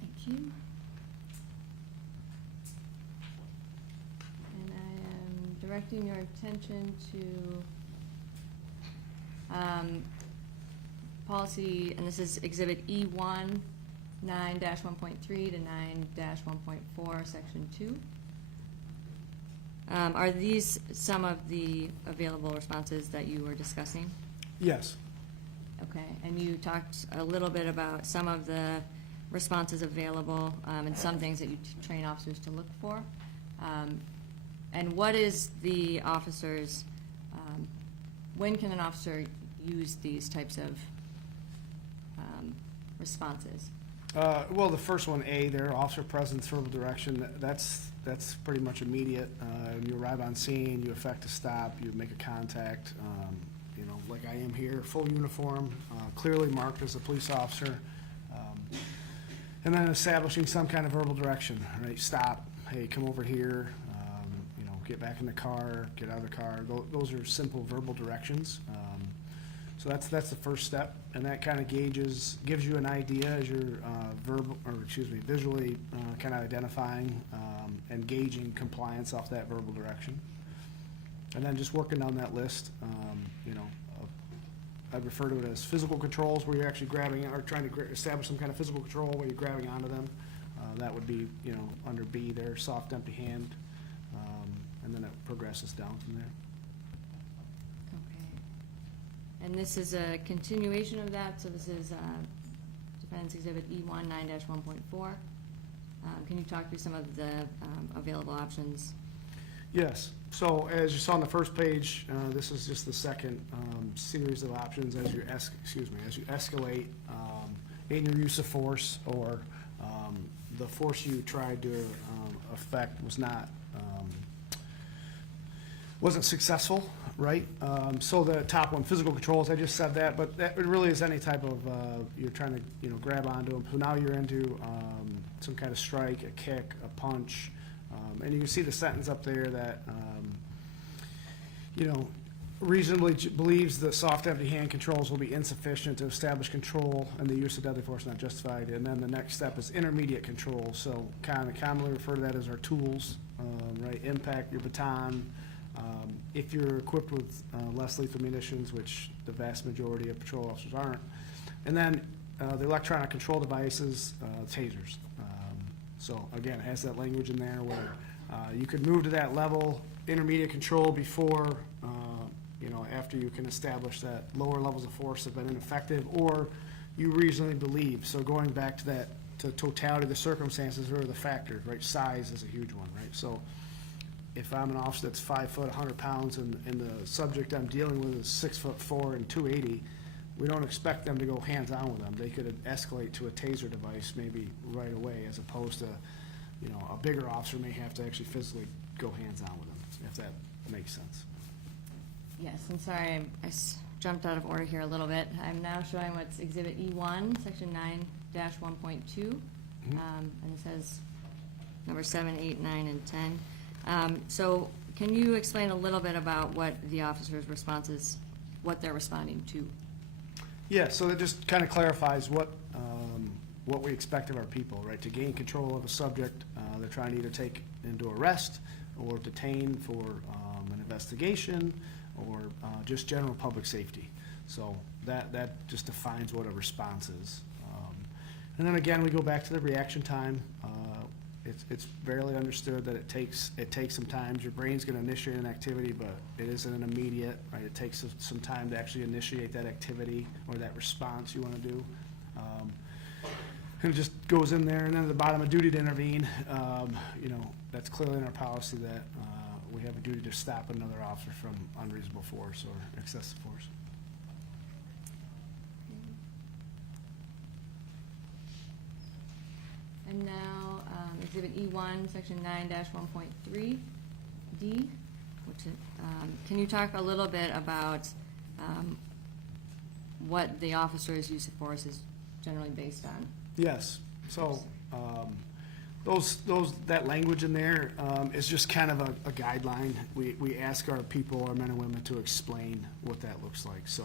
Thank you. And I am directing your attention to policy, and this is Exhibit E1, 9-1.3 to 9-1.4, Section 2. Are these some of the available responses that you were discussing? Yes. Okay, and you talked a little bit about some of the responses available and some things that you train officers to look for. And what is the officer's, when can an officer use these types of responses? Well, the first one, A, there, officer presence, verbal direction, that's pretty much immediate. You arrive on scene, you effect a stop, you make a contact, you know, like I am here, full uniform, clearly marked as a police officer. And then establishing some kind of verbal direction, right? Stop, hey, come over here, you know, get back in the car, get out of the car. Those are simple verbal directions. So that's the first step, and that kind of gives you an idea as you're visually kind of identifying and gauging compliance off that verbal direction. And then just working down that list, I refer to it as physical controls, where you're actually grabbing or trying to establish some kind of physical control where you're grabbing onto them. That would be, under B there, soft, empty hand, and then it progresses down from there. Okay. And this is a continuation of that, so this is Defendant's Exhibit E1 9-1.4. Can you talk through some of the available options? Yes. So as you saw on the first page, this is just the second series of options as you escalate in your use of force, or the force you tried to affect wasn't successful, right? So the top one, physical controls, I just said that, but that really is any type of you're trying to grab onto them. So now you're into some kind of strike, a kick, a punch. And you can see the sentence up there that, reasonably believes that soft, empty hand controls will be insufficient to establish control and the use of deadly force not justified. And then the next step is intermediate control. So commonly refer to that as our tools, right? Impact, your baton. If you're equipped with less lethal munitions, which the vast majority of patrol officers aren't. And then the electronic control devices, tasers. So again, it has that language in there where you could move to that level, intermediate control before, after you can establish that lower levels of force have been ineffective, or you reasonably believe. So going back to that, to totality of the circumstances or the factors, right? Size is a huge one, right? So if I'm an officer that's 5 foot, 100 pounds, and the subject I'm dealing with is 6'4" and 280, we don't expect them to go hands-on with them. They could escalate to a taser device maybe right away, as opposed to, a bigger officer may have to actually physically go hands-on with them, if that makes sense. Yes, I'm sorry, I jumped out of order here a little bit. I'm now showing what's Exhibit E1, Section 9-1.2, and it says number 7, 8, 9, and 10. So can you explain a little bit about what the officer's responses, what they're responding to? Yeah, so that just kind of clarifies what we expect of our people, right? To gain control of a subject, they're trying to either take into arrest or detain for an investigation, or just general public safety. So that just defines what a response is. And then again, we go back to the reaction time. It's barely understood that it takes some time. Your brain's going to initiate an activity, but it isn't an immediate, right? It takes some time to actually initiate that activity or that response you want to do. And it just goes in there. And then at the bottom, a duty to intervene. That's clearly in our policy that we have a duty to stop another officer from unreasonable force or excessive force. And now, Exhibit E1, Section 9-1.3D, which can you talk a little bit about what the officer's use of force is generally based on? Yes. So that language in there is just kind of a guideline. We ask our people, our men and women, to explain what that looks like. So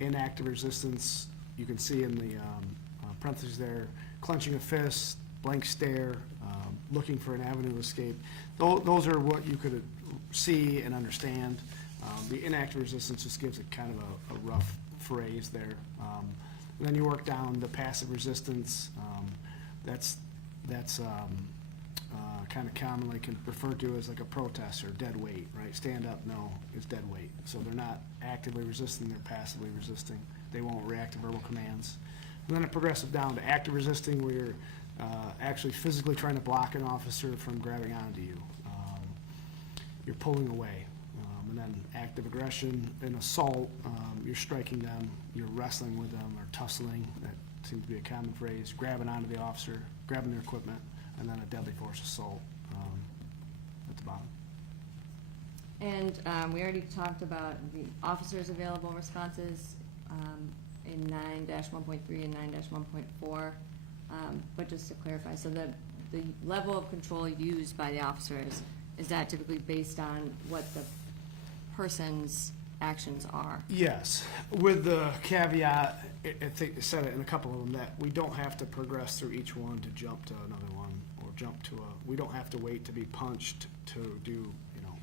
inactive resistance, you can see in the parentheses there, clenching a fist, blank stare, looking for an avenue of escape. Those are what you could see and understand. The inactive resistance just gives it kind of a rough phrase there. And then you work down the passive resistance. That's kind of commonly referred to as like a protest or dead weight, right? Stand up, no, is dead weight. So they're not actively resisting, they're passively resisting. They won't react to verbal commands. And then it progresses down to active resisting, where you're actually physically trying to block an officer from grabbing onto you. You're pulling away. And then active aggression and assault, you're striking them, you're wrestling with them, or tussling. That seems to be a common phrase. Grabbing onto the officer, grabbing their equipment, and then a deadly force assault at the bottom. And we already talked about the officer's available responses in 9-1.3 and 9-1.4. But just to clarify, so the level of control used by the officers, is that typically based on what the person's actions are. Yes, with the caveat, I think I said it in a couple of them, that we don't have to progress through each one to jump to another one, or we don't have to wait to be punched to do,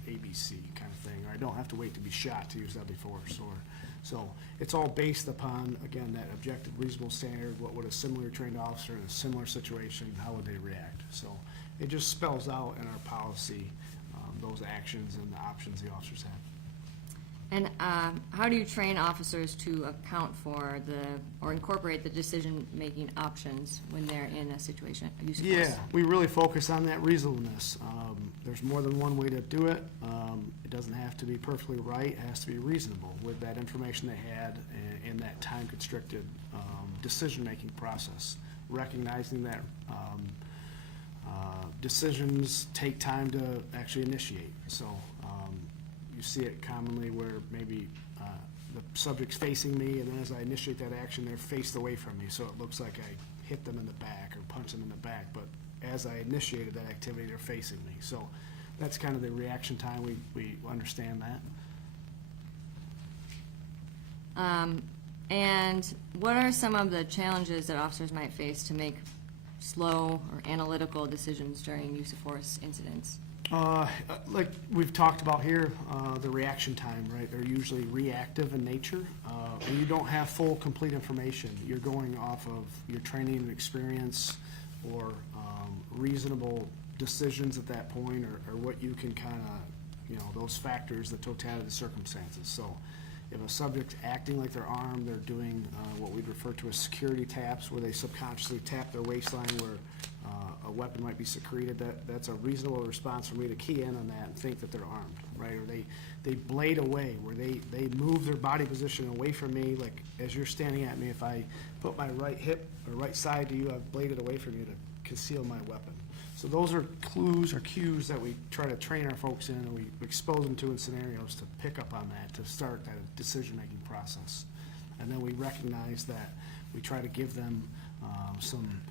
ABC kind of thing, or I don't have to wait to be shot to use deadly force, so it's all based upon, again, that objective, reasonable standard. What would a similarly trained officer in a similar situation, how would they react? So it just spells out in our policy those actions and the options the officers have. And how do you train officers to account for or incorporate the decision-making options when they're in a situation, a use of force? Yeah, we really focus on that reasonableness. There's more than one way to do it. It doesn't have to be perfectly right, it has to be reasonable with that information they had in that time-constricted decision-making process, recognizing that decisions take time to actually initiate. So you see it commonly where maybe the subject's facing me, and then as I initiate that action, they're faced away from me, so it looks like I hit them in the back or punch them in the back, but as I initiated that activity, they're facing me. So that's kind of the reaction time. We understand that. And what are some of the challenges that officers might face to make slow or analytical decisions during use of force incidents? Like we've talked about here, the reaction time, right? They're usually reactive in nature. When you don't have full, complete information, you're going off of your training and experience or reasonable decisions at that point, or what you can kind of, those factors, the totality of the circumstances. So if a subject's acting like they're armed, they're doing what we'd refer to as security taps, where they subconsciously tap their waistline where a weapon might be secreted, that's a reasonable response for me to key in on that and think that they're armed, right? Or they blade away, where they move their body position away from me, like as you're standing at me, if I put my right hip or right side to you, I've bladed away from you to conceal my weapon. So those are clues or cues that we try to train our folks in, and we expose them to in scenarios to pick up on that, to start that decision-making process. And then we recognize that we try to give them some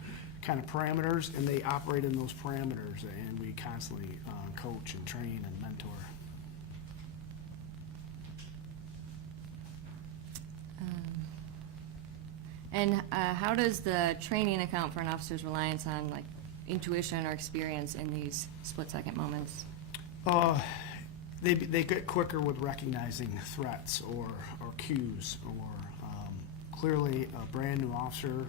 kind of parameters, and they operate in those parameters, and we constantly coach and train and mentor. And how does the training account for an officer's reliance on intuition or experience in these split-second moments? They get quicker with recognizing threats or cues, or clearly a brand new officer,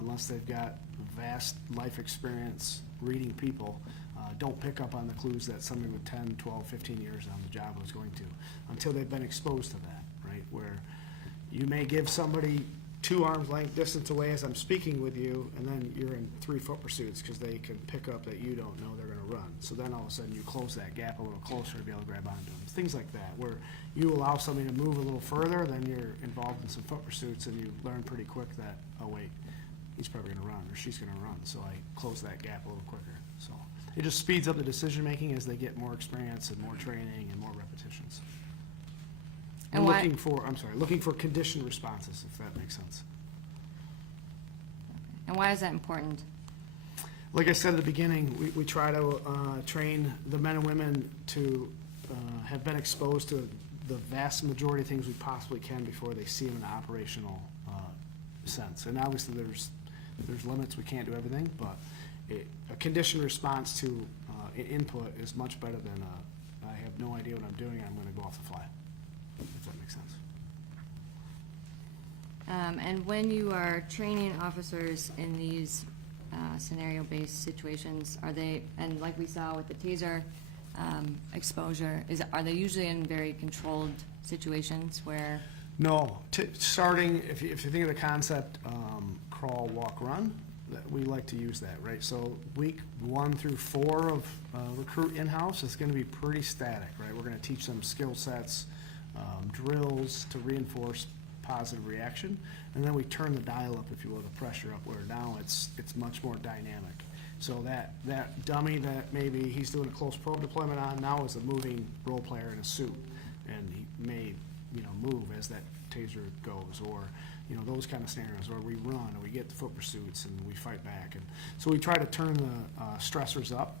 unless they've got vast life experience reading people, don't pick up on the clues that somebody with 10, 12, 15 years on the job was going to, until they've been exposed to that, right? Where you may give somebody 2 arms length distance away as I'm speaking with you, and then you're in 3 foot pursuits because they can pick up that you don't know they're going to run. So then all of a sudden you close that gap a little closer to be able to grab onto them. Things like that, where you allow somebody to move a little further, then you're involved in some foot pursuits, and you learn pretty quick that, oh wait, he's probably going to run, or she's going to run, so I close that gap a little quicker. So it just speeds up the decision making as they get more experience and more training and more repetitions. And looking for conditioned responses, if that makes sense. And why is that important? Like I said at the beginning, we try to train the men and women to have been exposed to the vast majority of things we possibly can before they see them in an operational sense. And obviously there's limits, we can't do everything, but a conditioned response to input is much better than I have no idea what I'm doing, I'm going to go off the fly, if that makes sense. And when you are training officers in these scenario-based situations, are they, and like we saw with the taser exposure, are they usually in very controlled situations where? No, starting, if you think of the concept, crawl, walk, run, we like to use that, right? So week 1 through 4 of recruit in-house is going to be pretty static, right? We're going to teach them skill sets, drills to reinforce positive reaction, and then we turn the dial up, if you will, the pressure up, where now it's much more dynamic. So that dummy that maybe he's doing a close probe deployment on now is a moving role player in a suit, and he may move as that taser goes, or those kind of scenarios where we run or we get the foot pursuits and we fight back. And so we try to turn the stressors up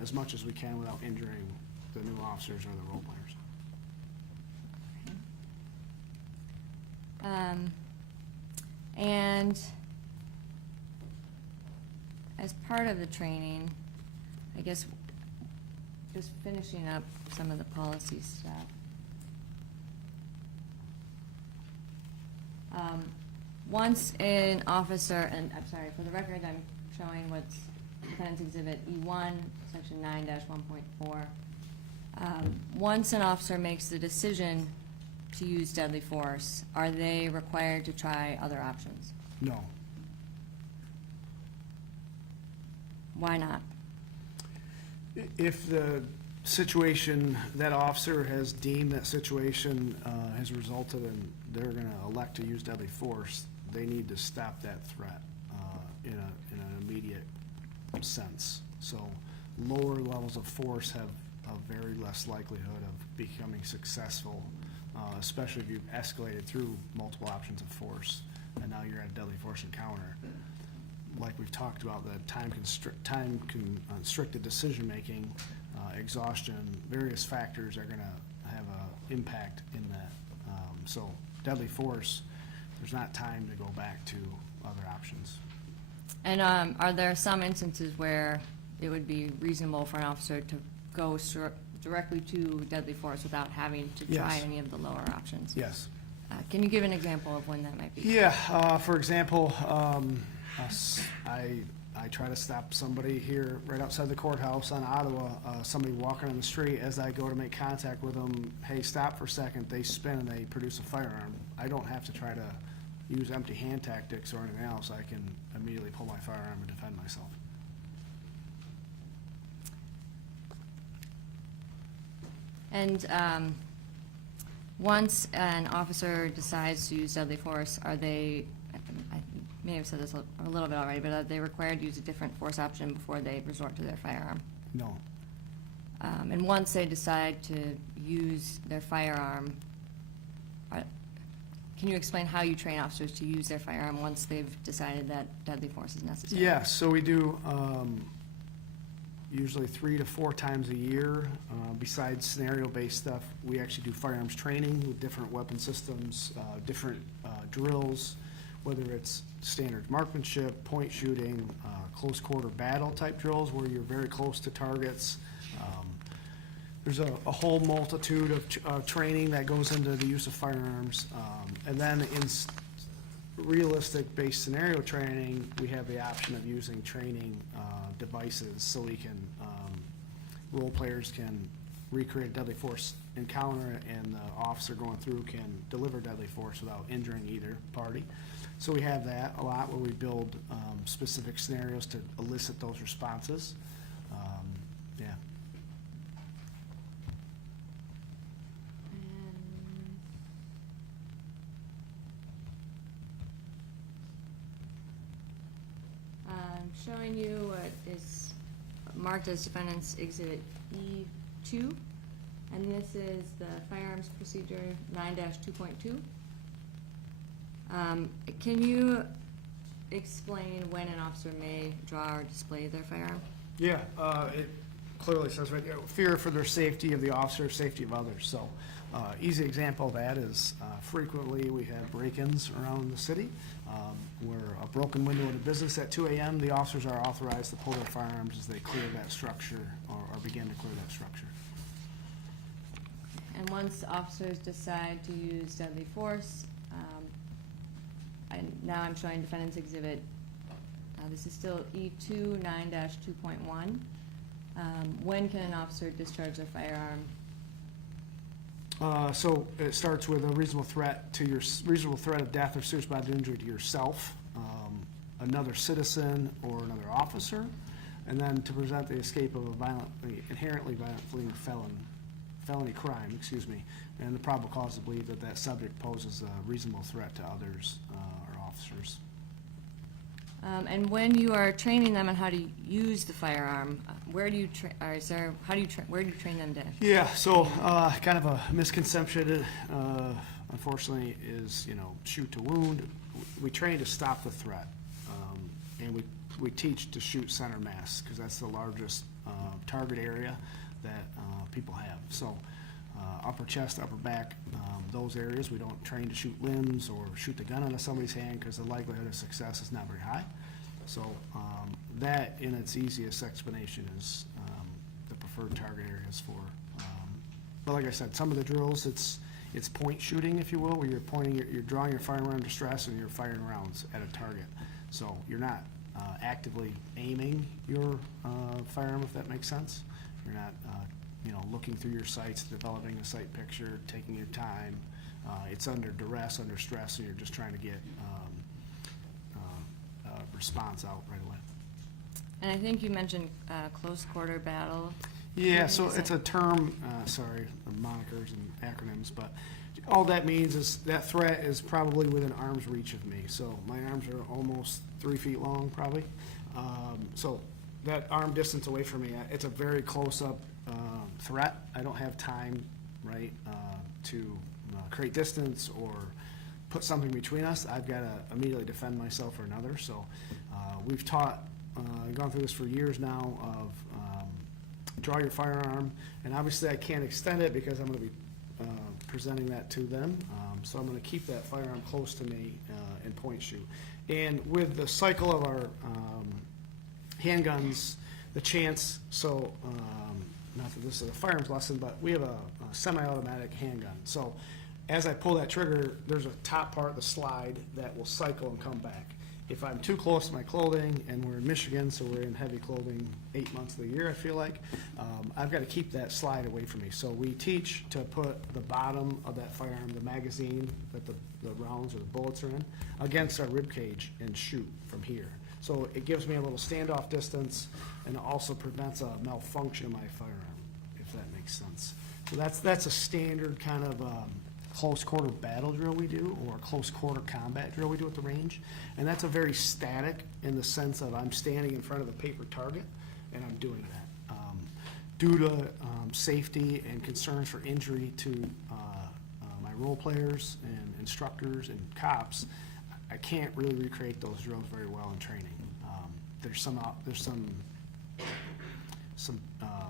as much as we can without injuring the new officers or the role players. And as part of the training, I guess, just finishing up some of the policy stuff. Once an officer, and I'm sorry, for the record, I'm showing what's Defendant's Exhibit E1, Section 9-1.4. Once an officer makes the decision to use deadly force, are they required to try other options? No. Why not? If the situation, that officer has deemed that situation has resulted in they're gonna elect to use deadly force, they need to stop that threat in an immediate sense. So lower levels of force have a very less likelihood of becoming successful, especially if you've escalated through multiple options of force, and now you're at a deadly force encounter. Like we've talked about, the time constricted decision-making, exhaustion, various factors are gonna have a impact in that. So deadly force, there's not time to go back to other options. And are there some instances where it would be reasonable for an officer to go directly to deadly force without having to try Yes. any of the lower options? Yes. Can you give an example of when that might be? Yeah, for example, I try to stop somebody here right outside the courthouse on Ottawa, somebody walking on the street. As I go to make contact with them, hey, stop for a second, they spin and they produce a firearm. I don't have to try to use empty hand tactics or anything else. I can immediately pull my firearm and defend myself. And once an officer decides to use deadly force, are they, I may have said this a little bit already, but are they required to use a different force option before they resort to their firearm? No. And once they decide to use their firearm, can you explain how you train officers to use their firearm once they've decided that deadly force is necessary? Yeah, so we do usually 3 to 4 times a year. Besides scenario-based stuff, we actually do firearms training with different weapon systems, different drills, whether it's standard marksmanship, point shooting, close quarter battle type drills where you're very close to targets. There's a whole multitude of training that goes into the use of firearms. And then in realistic-based scenario training, we have the option of using training devices so we can, role players can recreate a deadly force encounter, and the officer going through can deliver deadly force without injuring either party. So we have that a lot where we build specific scenarios to elicit those responses. Yeah. I'm showing you what is marked as Defendant's Exhibit E2, and this is the firearms procedure 9-2.2. Can you explain when an officer may draw or display their firearm? Yeah, it clearly says right there, fear for their safety of the officer, safety of others. So, easy example of that is frequently we have break-ins around the city where a broken window in a business at 2 a.m., the officers are authorized to pull their firearms as they clear that structure or begin to clear that structure. And once officers decide to use deadly force, now I'm showing Defendant's Exhibit, this is still E2 9-2.1. When can an officer discharge their firearm? So it starts with a reasonable threat of death or serious bodily injury to yourself, another citizen, or another officer, and then to present the escape of a inherently violent fleeing felony crime, and the probable cause to believe that that subject poses a reasonable threat to others or officers. And when you are training them on how to use the firearm, where do you train them to? Yeah, so kind of a misconception, unfortunately, is shoot to wound. We train to stop the threat, and we teach to shoot center mass because that's the largest target area that people have. So upper chest, upper back, those areas. We don't train to shoot limbs or shoot the gun into somebody's hand because the likelihood of success is not very high. So that, in its easiest explanation, is the preferred target areas for. But like I said, some of the drills, it's point shooting, if you will, where you're drawing your firearm under stress and you're firing rounds at a target. So you're not actively aiming your firearm, if that makes sense. You're not, looking through your sights, developing a sight picture, taking your time. It's under duress, under stress, and you're just trying to get a response out right away. And I think you mentioned close quarter battle. Yeah, so it's a term, sorry, monikers and acronyms, but all that means is that threat is probably within arm's reach of me. So my arms are almost 3 feet long, probably. So that arm distance away from me, it's a very close-up threat. I don't have time, right, to create distance or put something between us. I've got to immediately defend myself or another. So we've taught, gone through this for years now, of draw your firearm, and obviously I can't extend it because I'm going to be presenting that to them. So I'm going to keep that firearm close to me and point shoot. And with the cycle of our handguns, the chance, so not that this is a firearms lesson, but we have a semi-automatic handgun. So as I pull that trigger, there's a top part of the slide that will cycle and come back. If I'm too close to my clothing, and we're in Michigan, so we're in heavy clothing 8 months of the year, I feel like, I've got to keep that slide away from me. So we teach to put the bottom of that firearm, the magazine that the rounds or the bullets are in, against our rib cage and shoot from here. So it gives me a little standoff distance, and it also prevents a malfunction of my firearm, if that makes sense. So that's a standard kind of close quarter battle drill we do, or a close quarter combat drill we do at the range. And that's a very static in the sense of I'm standing in front of a paper target and I'm doing that. Due to safety and concerns for injury to my role players and instructors and cops, I can't really recreate those drills very well in training. There's some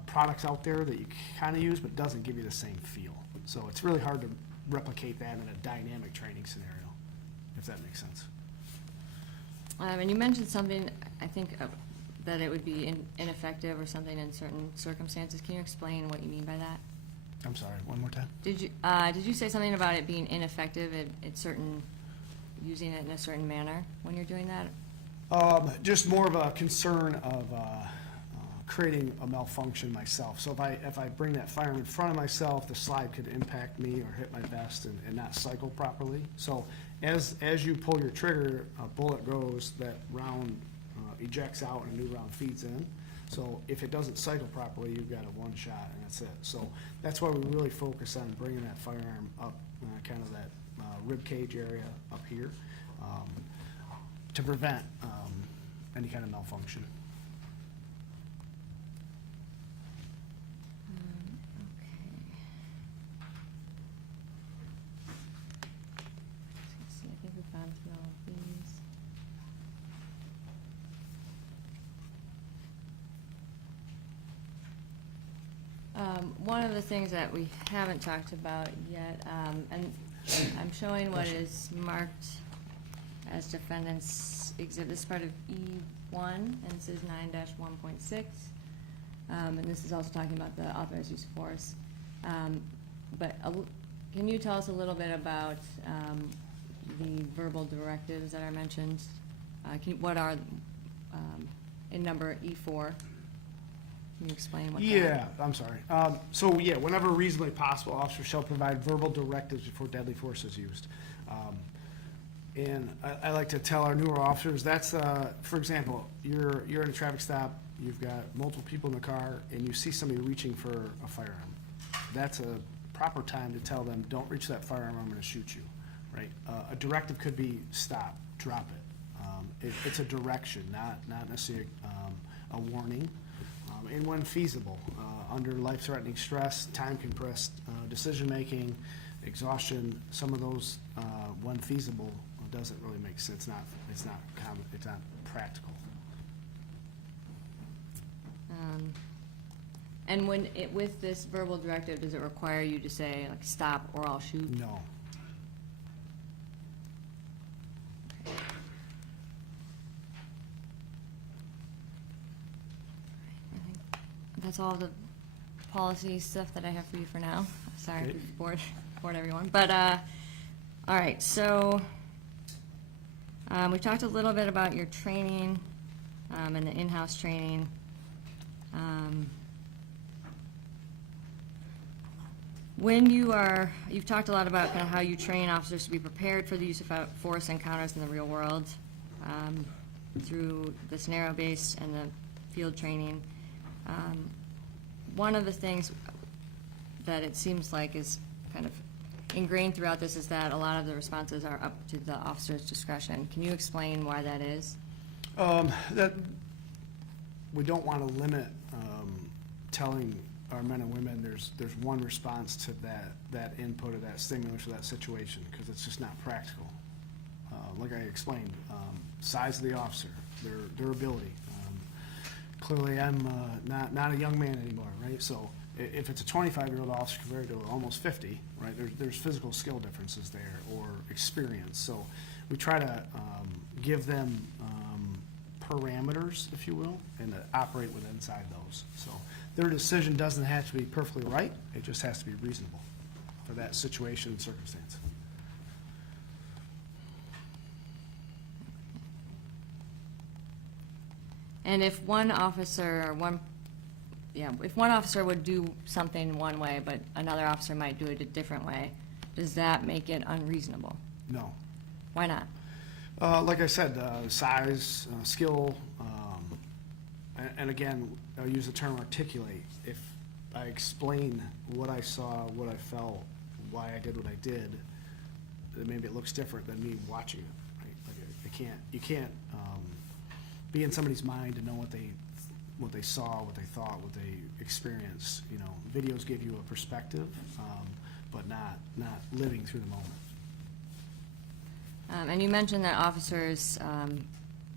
products out there that you kind of use, but doesn't give you the same feel. So it's really hard to replicate that in a dynamic training scenario, if that makes sense. And you mentioned something, I think, that it would be ineffective or something in certain circumstances. Can you explain what you mean by that? I'm sorry, one more time? Did you say something about it being ineffective at certain, using it in a certain manner when you're doing that? Just more of a concern of creating a malfunction myself. So if I bring that firearm in front of myself, the slide could impact me or hit my vest and not cycle properly. So as you pull your trigger, a bullet goes, that round ejects out and a new round feeds in. So if it doesn't cycle properly, you've got a one shot and that's it. So that's why we really focus on bringing that firearm up, kind of that rib cage area up here, to prevent any kind of malfunction. I think we've gone through all of these. One of the things that we haven't talked about yet, and I'm showing what is marked as defendant's exhibit. This is part of E1, and this is 9-1.6. And this is also talking about the authorized use of force. Can you tell us a little bit about the verbal directives that are mentioned? What are, in number E4? Can you explain what that is? Yeah, I'm sorry. So yeah, whenever reasonably possible, officers shall provide verbal directives before deadly force is used. And I like to tell our newer officers, that's, for example, you're in a traffic stop, you've got multiple people in the car, and you see somebody reaching for a firearm. That's a proper time to tell them, don't reach that firearm, I'm gonna shoot you, right? A directive could be stop, drop it. It's a direction, not necessarily a warning. And when feasible, under life-threatening stress, time-compressed decision-making, exhaustion, some of those, when feasible, doesn't really make sense. It's not practical. And with this verbal directive, does it require you to say, like, stop or I'll shoot? No. I think that's all the policy stuff that I have for you for now. Sorry Great. if bored everyone. But, all right, so we talked a little bit about your training and the in-house training. When you've talked a lot about kind of how you train officers to be prepared for the use of force encounters in the real world through the scenario-based and the field training. One of the things that it seems like is kind of ingrained throughout this is that a lot of the responses are up to the officer's discretion. Can you explain why that is? That we don't want to limit telling our men and women there's one response to that input or that stimulus or that situation, because it's just not practical. Like I explained, size of the officer, their ability. Clearly, I'm not a young man anymore, right? So if it's a 25-year-old officer compared to almost 50, right, there's physical skill differences there or experience. So we try to give them parameters, if you will, and to operate within inside those. So their decision doesn't have to be perfectly right. It just has to be reasonable for that situation and circumstance. And if one officer would do something one way, but another officer might do it a different way, does that make it unreasonable? No. Why not? Like I said, size, skill, and again, I'll use the term articulate. If I explain what I saw, what I felt, why I did what I did, then maybe it looks different than me watching it. Right? Like you can't be in somebody's mind to know what they saw, what they thought, what they experienced. You know, videos give you a perspective, but not living through the moment. And you mentioned that officers'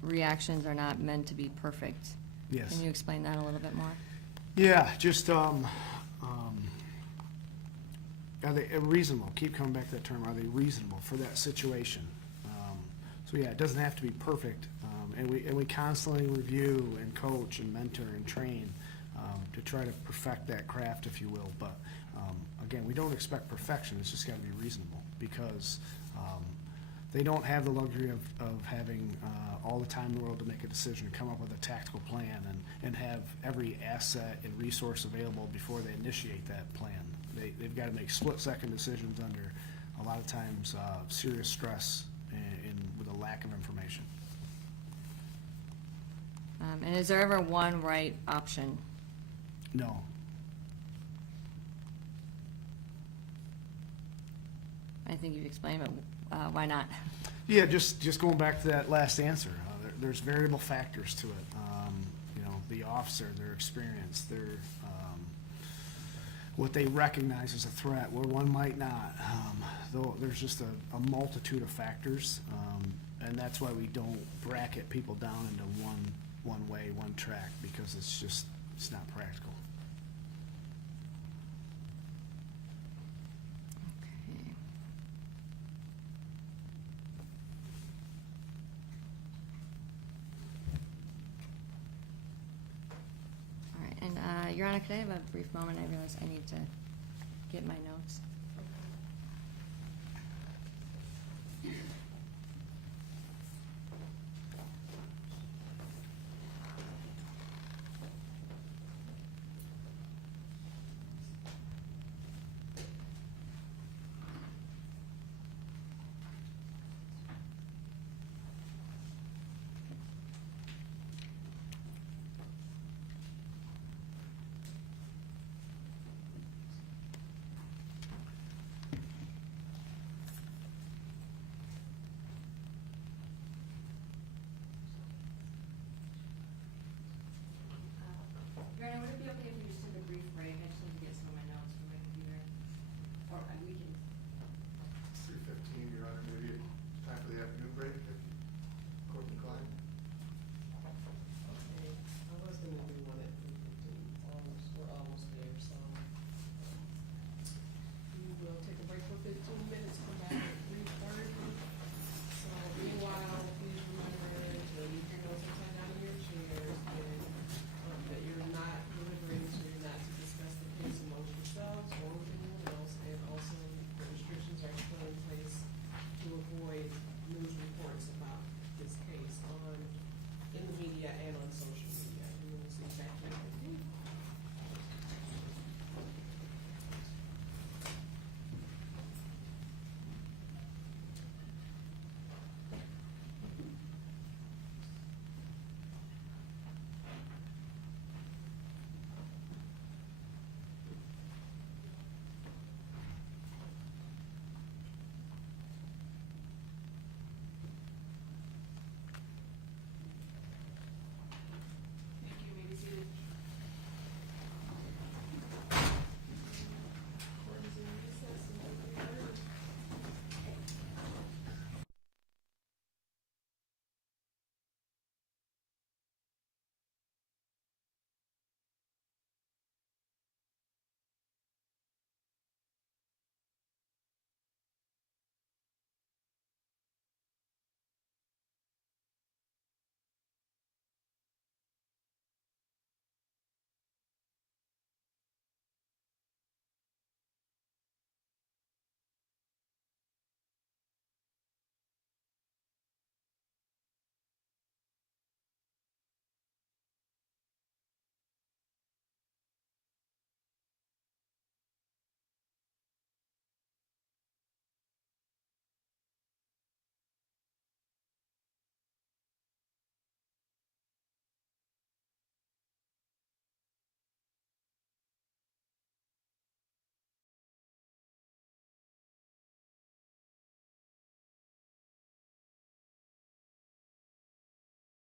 reactions are not meant to be perfect. Yes. Can you explain that a little bit more? Yeah, just are they reasonable? Keep coming back to that term. Are they reasonable for that situation? So yeah, it doesn't have to be perfect, and we constantly review and coach and mentor and train to try to perfect that craft, if you will. But again, we don't expect perfection. It's just got to be reasonable, because they don't have the luxury of having all the time in the world to make a decision, come up with a tactical plan, and have every asset and resource available before they initiate that plan. They've got to make split-second decisions under, a lot of times, serious stress and with a lack of information. And is there ever one right option? No. I think you've explained, but why not? Yeah, just going back to that last answer, there's variable factors to it. You know, the officer, their experience, their what they recognize as a threat, where one might not. Though there's just a multitude of factors, and that's why we don't bracket people down into one way, one track, because it's not practical. Okay. All right, and Your Honor, could I have a brief moment? I realize I need to get my notes.